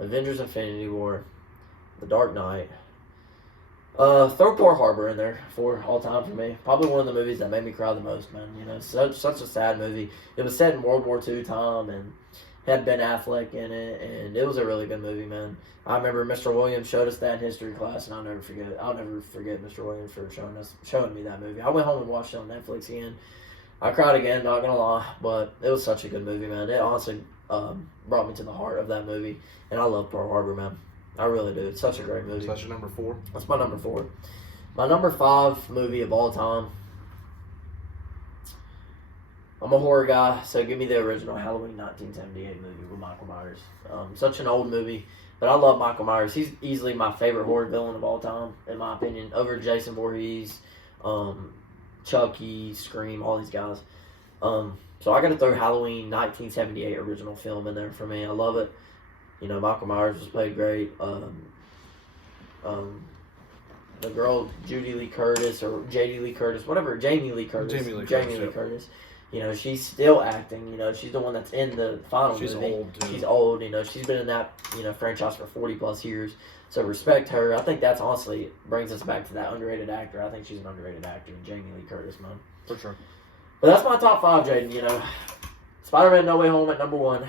Avengers Infinity War, The Dark Knight. Throw Pearl Harbor in there for all time for me. Probably one of the movies that made me cry the most, man. You know, such a sad movie. It was set in World War II time and had Ben Affleck in it, and it was a really good movie, man. I remember Mr. Williams showed us that in history class, and I'll never forget Mr. Williams for showing me that movie. I went home and watched it on Netflix again. I cried again, not gonna lie, but it was such a good movie, man. It honestly brought me to the heart of that movie, and I love Pearl Harbor, man. I really do. It's such a great movie. So that's your number 4? That's my number 4. My number 5 movie of all time. I'm a horror guy, so give me the original Halloween 1978 movie with Michael Myers. Such an old movie, but I love Michael Myers. He's easily my favorite horror villain of all time, in my opinion, over Jason Voorhees, Chucky, Scream, all these guys. So I got to throw Halloween 1978 original film in there for me. I love it. You know, Michael Myers was played great. The girl, Judy Lee Curtis, or Jamie Lee Curtis. Jamie Lee Curtis. You know, she's still acting. You know, she's the one that's in the final movie. She's old, too. She's old. You know, she's been in that, franchise for 40-plus years. So respect her. I think that's honestly brings us back to that underrated actor. I think she's an underrated actor, Jamie Lee Curtis, man. For sure. But that's my top 5, Jaden. You know, Spider-Man No Way Home at number 1.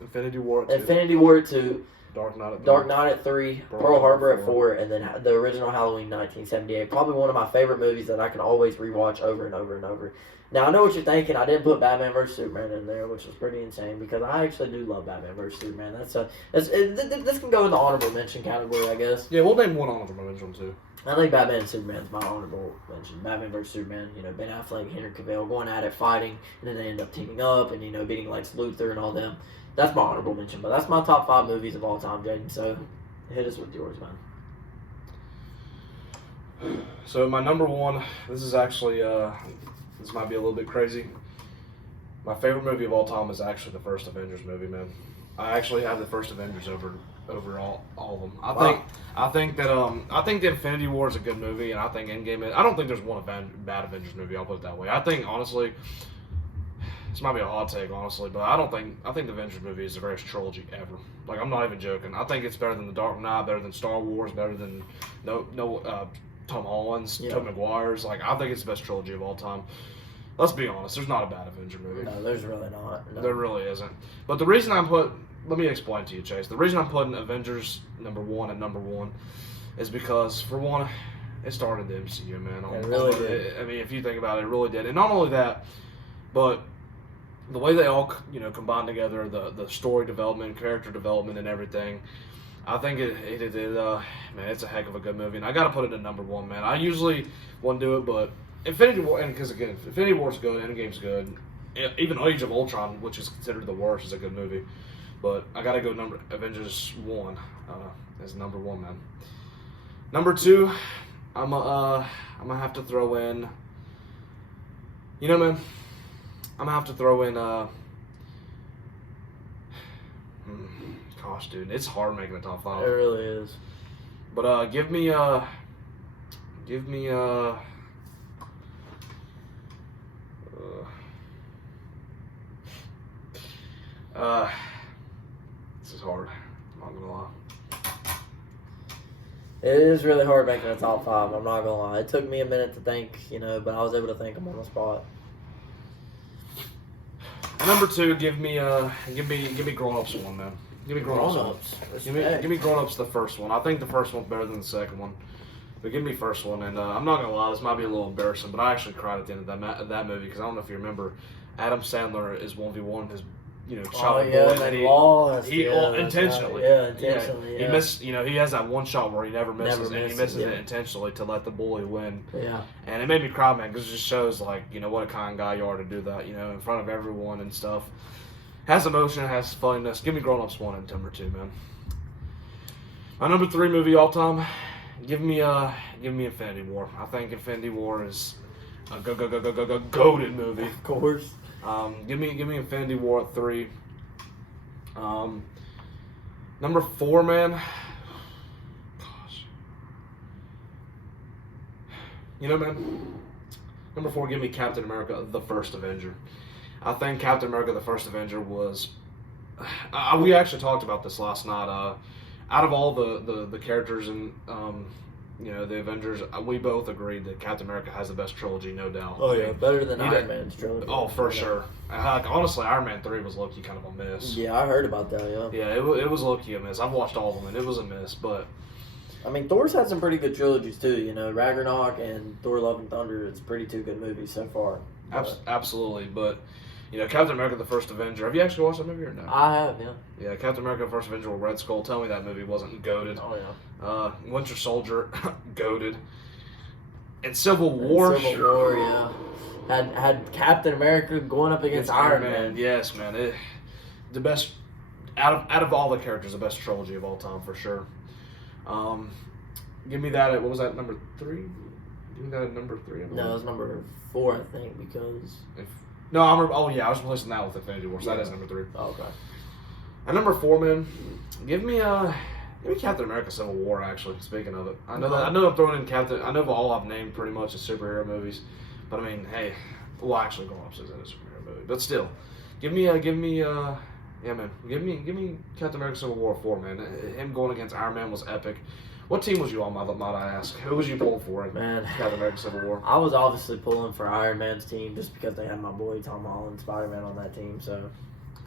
Infinity War at 2. Infinity War at 2. Dark Knight at 3. Dark Knight at 3. Pearl Harbor at 4. And then the original Halloween 1978. Probably one of my favorite movies that I can always rewatch over and over and over. Now, I know what you're thinking. I didn't put Batman vs. Superman in there, which was pretty insane, because I actually do love Batman vs. Superman. This can go in the honorable mention category, I guess. Yeah, we'll name one honorable mention, too. I think Batman and Superman's my honorable mention. Batman vs. Superman, Ben Affleck, Henry Cavill going at it, fighting, and then they end up teaming up and, beating Lex Luthor and all them. That's my honorable mention, but that's my top 5 movies of all time, Jaden. So, hit us with yours, man. So, my number 1, this is actually, this might be a little bit crazy. My favorite movie of all time is actually the first Avengers movie, man. I actually have the first Avengers over all of them. I think that Infinity War is a good movie, and I think End Game. I don't think there's one bad Avengers movie. I'll put it that way. I think honestly, this might be a hot take, honestly, but I think the Avengers movie is the greatest trilogy ever. Like, I'm not even joking. I think it's better than The Dark Knight, better than Star Wars, better than Tom Holland's, Tobey Maguire's. Like, I think it's the best trilogy of all time. Let's be honest, there's not a bad Avenger movie. No, there's really not. No. There really isn't. But the reason let me explain to you, Chase. The reason I'm putting Avengers number 1 at number 1 is because, for one, it started the MCU, man. It really did. I mean, if you think about it, it really did. And not only that, but the way they all, combined together, the story development, character development, and everything, I think man, it's a heck of a good movie. And I got to put it at number 1, man. I usually wouldn't do it, but Infinity War, and because again, Infinity War's good, Endgame's good. Even Age of Ultron, which is considered the worst, is a good movie. But I gotta go Avengers 1 as number 1, man. Number 2, I'm gonna have to throw in. Man, I'm gonna have to throw in. Gosh, dude, it's hard making a top 5. It really is. But give me this is hard. I'm not gonna lie. It is really hard making a top 5. I'm not gonna lie. It took me a minute to think, but I was able to think them on the spot. Number 2, give me Grown Ups 1, man. Give me Grown Ups. Give me Grown Ups the first one. I think the first one's better than the second one. But give me first one, and I'm not gonna lie, this might be a little embarrassing, but I actually cried at the end of that movie because I don't know if you remember, Adam Sandler is 1v1 his child boy, and he intentionally. Intentionally. He missed. He has that one shot where he never misses, and he misses it intentionally to let the bully win. Yeah. And it made me cry, man, because it just shows what a kind guy you are to do that, in front of everyone and stuff. Has emotion, has funniness. Give me Grown Ups 1 and number 2, man. My number 3 movie all time. Give me Infinity War. I think Infinity War is a goated movie. Of course. Give me Infinity War at 3. Number 4, man. Gosh. Man. Number 4, give me Captain America: The First Avenger. I think Captain America: The First Avenger was. We actually talked about this last night. Out of all the characters in the Avengers, we both agreed that Captain America has the best trilogy, no doubt. Oh, yeah, better than Iron Man's trilogy. Oh, for sure. Honestly, Iron Man 3 was low-key kind of a miss. Yeah, I heard about that, yeah. Yeah, it was low-key a miss. I've watched all of them, and it was a miss, but... I mean, Thor's had some pretty good trilogies, too. Ragnarok and Thor Love and Thunder, it's pretty two good movies so far. Absolutely, but... Captain America: The First Avenger. Have you actually watched that movie or no? I have, yeah. Yeah, Captain America: The First Avenger with Red Skull. Tell me that movie wasn't goated. Oh yeah. Winter Soldier, goated. And Civil War. Yeah. Had Captain America going up against Iron Man. Yes, man. The best out of all the characters, the best trilogy of all time for sure. Give me that at, what was that, number 3? Give me that at number 3. No, it was number 4, I think, because. No, I remember. Oh yeah, I was replacing that with Infinity War. So that is number 3. Oh, okay. At number 4, man, give me Captain America: Civil War. Actually, speaking of it, I know I'm throwing in Captain. I know all I've named pretty much as superhero movies, but I mean, hey, well, actually, Grown Ups isn't a superhero movie, but still, give me Captain America: Civil War 4, man. Him going against Iron Man was epic. What team was you on, might I ask? Who was you pulling for in Captain America: Civil War? I was obviously pulling for Iron Man's team just because they had my boy Tom Holland, Spider-Man on that team. So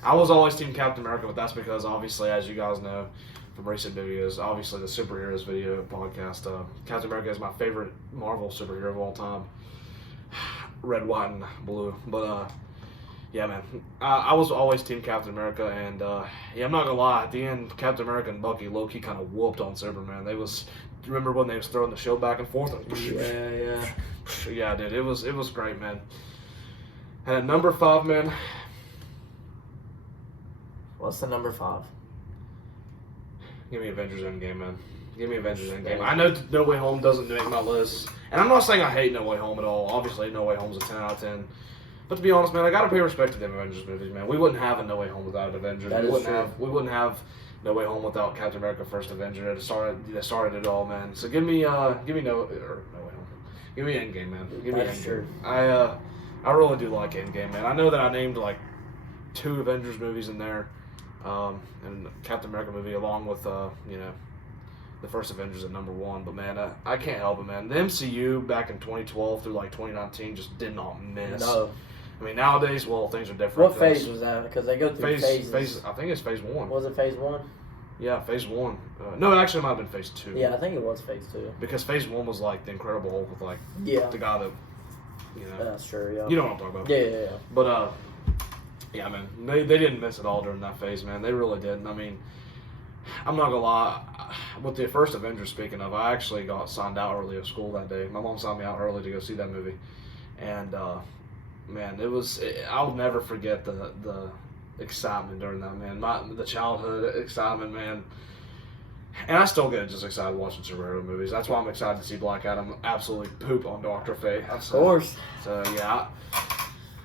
I was always Team Captain America, but that's because obviously, as you guys know from recent videos, obviously the superheroes video podcast, Captain America is my favorite Marvel superhero of all time. Red, white, and blue. But yeah, man, I was always Team Captain America, and I'm not gonna lie. At the end, Captain America and Bucky low-key kind of whooped on Superman. Remember when they was throwing the shield back and forth? Yeah, dude, it was great, man. And at number 5, man. What's the number 5? Give me Avengers End Game, man. Give me Avengers End Game. I know No Way Home doesn't make my list, and I'm not saying I hate No Way Home at all. Obviously, No Way Home's a 10 out of 10. But to be honest, man, I gotta pay respect to them Avengers movies, man. We wouldn't have a No Way Home without Avengers. We wouldn't have No Way Home without Captain America: First Avenger. That started it all, man. So give me No Way Home. Give me Endgame, man. Give me Endgame. I really do like Endgame, man. I know that I named like 2 Avengers movies in there, and Captain America movie along with the first Avengers at number 1. But man, I can't help it, man. The MCU back in 2012 through like 2019 just did not miss. No. I mean, nowadays, well, things are different. What phase was that? Because they go through phases. I think it's phase 1. Was it phase 1? Yeah, phase 1. No, it actually might have been phase 2. Yeah, I think it was phase 2. Because phase 1 was like the Incredible Hulk with like the guy that, That's true, yeah. You know what I'm talking about. Yeah. But, yeah, man, they didn't miss it all during that phase, man. They really didn't. I mean, I'm not gonna lie, with the first Avengers, speaking of, I actually got signed out early at school that day. My mom signed me out early to go see that movie. And, man, I'll never forget the excitement during that, man. The childhood excitement, man. And I still get just excited watching superhero movies. That's why I'm excited to see Black Adam absolutely poop on Dr. Fate. Of course. So, yeah.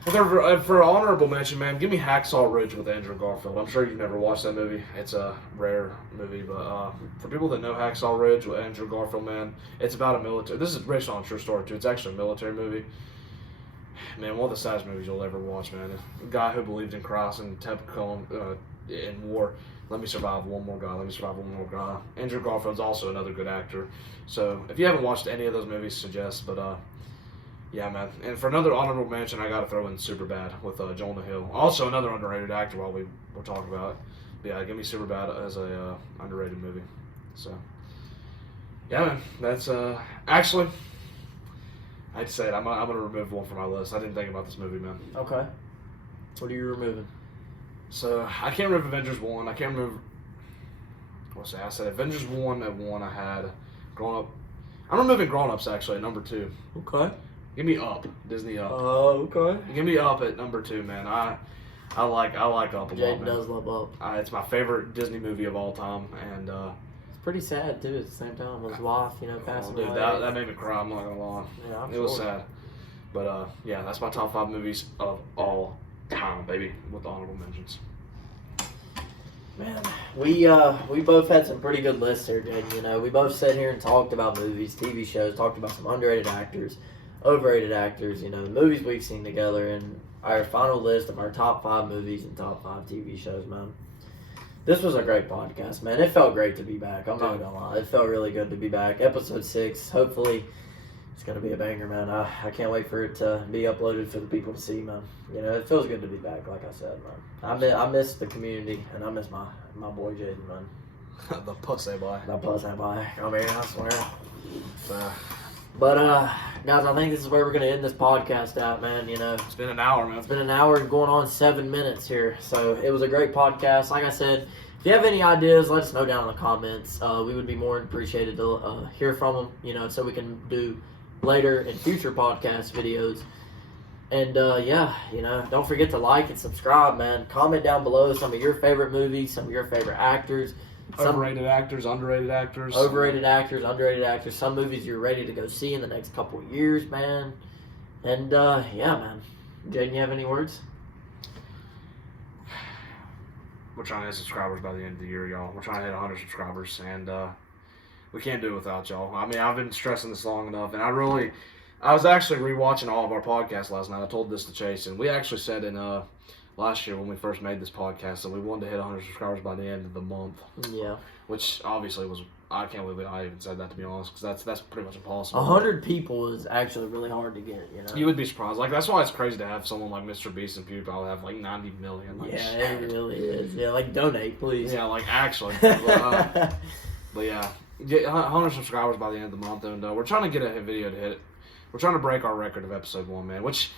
For honorable mention, man, give me Hacksaw Ridge with Andrew Garfield. I'm sure you've never watched that movie. It's a rare movie, but for people that know Hacksaw Ridge with Andrew Garfield, man, it's about a military. This is based on a true story too. It's actually a military movie. Man, one of the saddest movies you'll ever watch, man. A guy who believed in Christ and kept in war. Let me survive one more guy. Let me survive one more guy. Andrew Garfield's also another good actor. So if you haven't watched any of those movies, suggest. But yeah, man. And for another honorable mention, I got to throw in Superbad with Jonah Hill. Also another underrated actor while we're talking about it. But yeah, give me Superbad as a underrated movie. So, yeah, man. That's actually, I'd say it. I'm gonna remove one from my list. I didn't think about this movie, man. Okay. What are you removing? So I can't remove Avengers 1. I can't remove. What's that? I said Avengers 1 at 1. I had Grown Up. I'm removing Grown Ups actually at number 2. Okay. Give me Up, Disney Up. Oh, okay. Give me Up at number 2, man. I like Up a lot, man. Jake does love Up. It's my favorite Disney movie of all time, and it's pretty sad too. At the same time, his wife, passing away. That made me cry. I'm not gonna lie. Yeah, it was sad, but yeah, that's my top 5 movies of all time, baby, with honorable mentions. Man, we both had some pretty good lists here, Jaden. We both sat here and talked about movies, TV shows, talked about some underrated actors, overrated actors, the movies we've seen together, and our final list of our top 5 movies and top 5 TV shows, man. This was a great podcast, man. It felt great to be back. I'm not gonna lie. It felt really good to be back. Episode 6. Hopefully, it's gonna be a banger, man. I can't wait for it to be uploaded for the people to see, man. You know, it feels good to be back. Like I said, man. I miss the community, and I miss my boy Jaden, man. The pussy boy. The pussy boy. I mean, I swear. But guys, I think this is where we're gonna end this podcast at, man. You know, it's been an hour, man. It's been an hour and going on 7 minutes here. So it was a great podcast. Like I said, if you have any ideas, let us know down in the comments. We would be more appreciated to hear from them. You know, so we can do later in future podcast videos. And yeah, you know, don't forget to like and subscribe, man. Comment down below some of your favorite movies, some of your favorite actors. Overrated actors, underrated actors. Overrated actors, underrated actors. Some movies you're ready to go see in the next couple of years, man. And, yeah, man. Jaden, you have any words? We're trying to hit subscribers by the end of the year, y'all. We're trying to hit 100 subscribers, and we can't do it without y'all. I mean, I've been stressing this long enough, and I was actually rewatching all of our podcasts last night. I told this to Chase, and we actually said in last year when we first made this podcast that we wanted to hit 100 subscribers by the end of the month. Yeah. Which obviously was, I can't believe I even said that, to be honest, because that's pretty much impossible. 100 people is actually really hard to get, you know. You would be surprised. Like, that's why it's crazy to have someone like Mr. Beast and PewDiePie have like 90 million. Like, yeah, it really is. Yeah, like donate, please. Yeah, like actually. But yeah, get 100 subscribers by the end of the month, and we're trying to get a video to hit. We're trying to break our record of episode 1, man, which,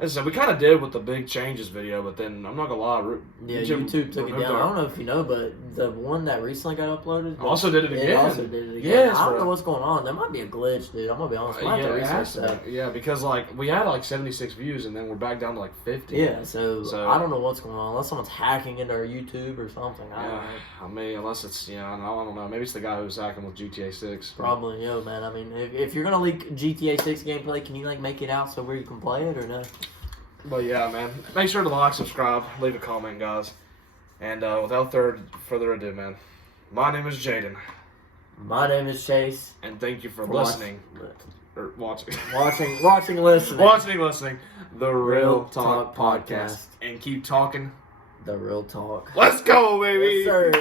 as I said, we kind of did with the big changes video, but then, I'm not going to lie, yeah, YouTube took it down. I don't know if you know, but the one that recently got uploaded also did it again. Also did it again. Yes, I don't know what's going on. There might be a glitch, dude. I'm going to be honest. I have to research that. Yeah, because, like, we had, like, 76 views, and then we're back down to, like, 50. Yeah, so I don't know what's going on. Unless someone's hacking into our YouTube or something. I don't know. I mean, unless it's, I don't know. Maybe it's the guy who's hacking with GTA 6. Probably, man. I mean, if you're going to leak GTA 6 gameplay, can you, like, make it out so where you can play it or no? But yeah, man, make sure to like, subscribe, leave a comment, guys. And without further ado, man, my name is Jaden. My name is Chase. And thank you for listening. Or watching. listening. The Real Talk Podcast. And keep talking. The Real Talk. Let's go, baby. Yes, sir.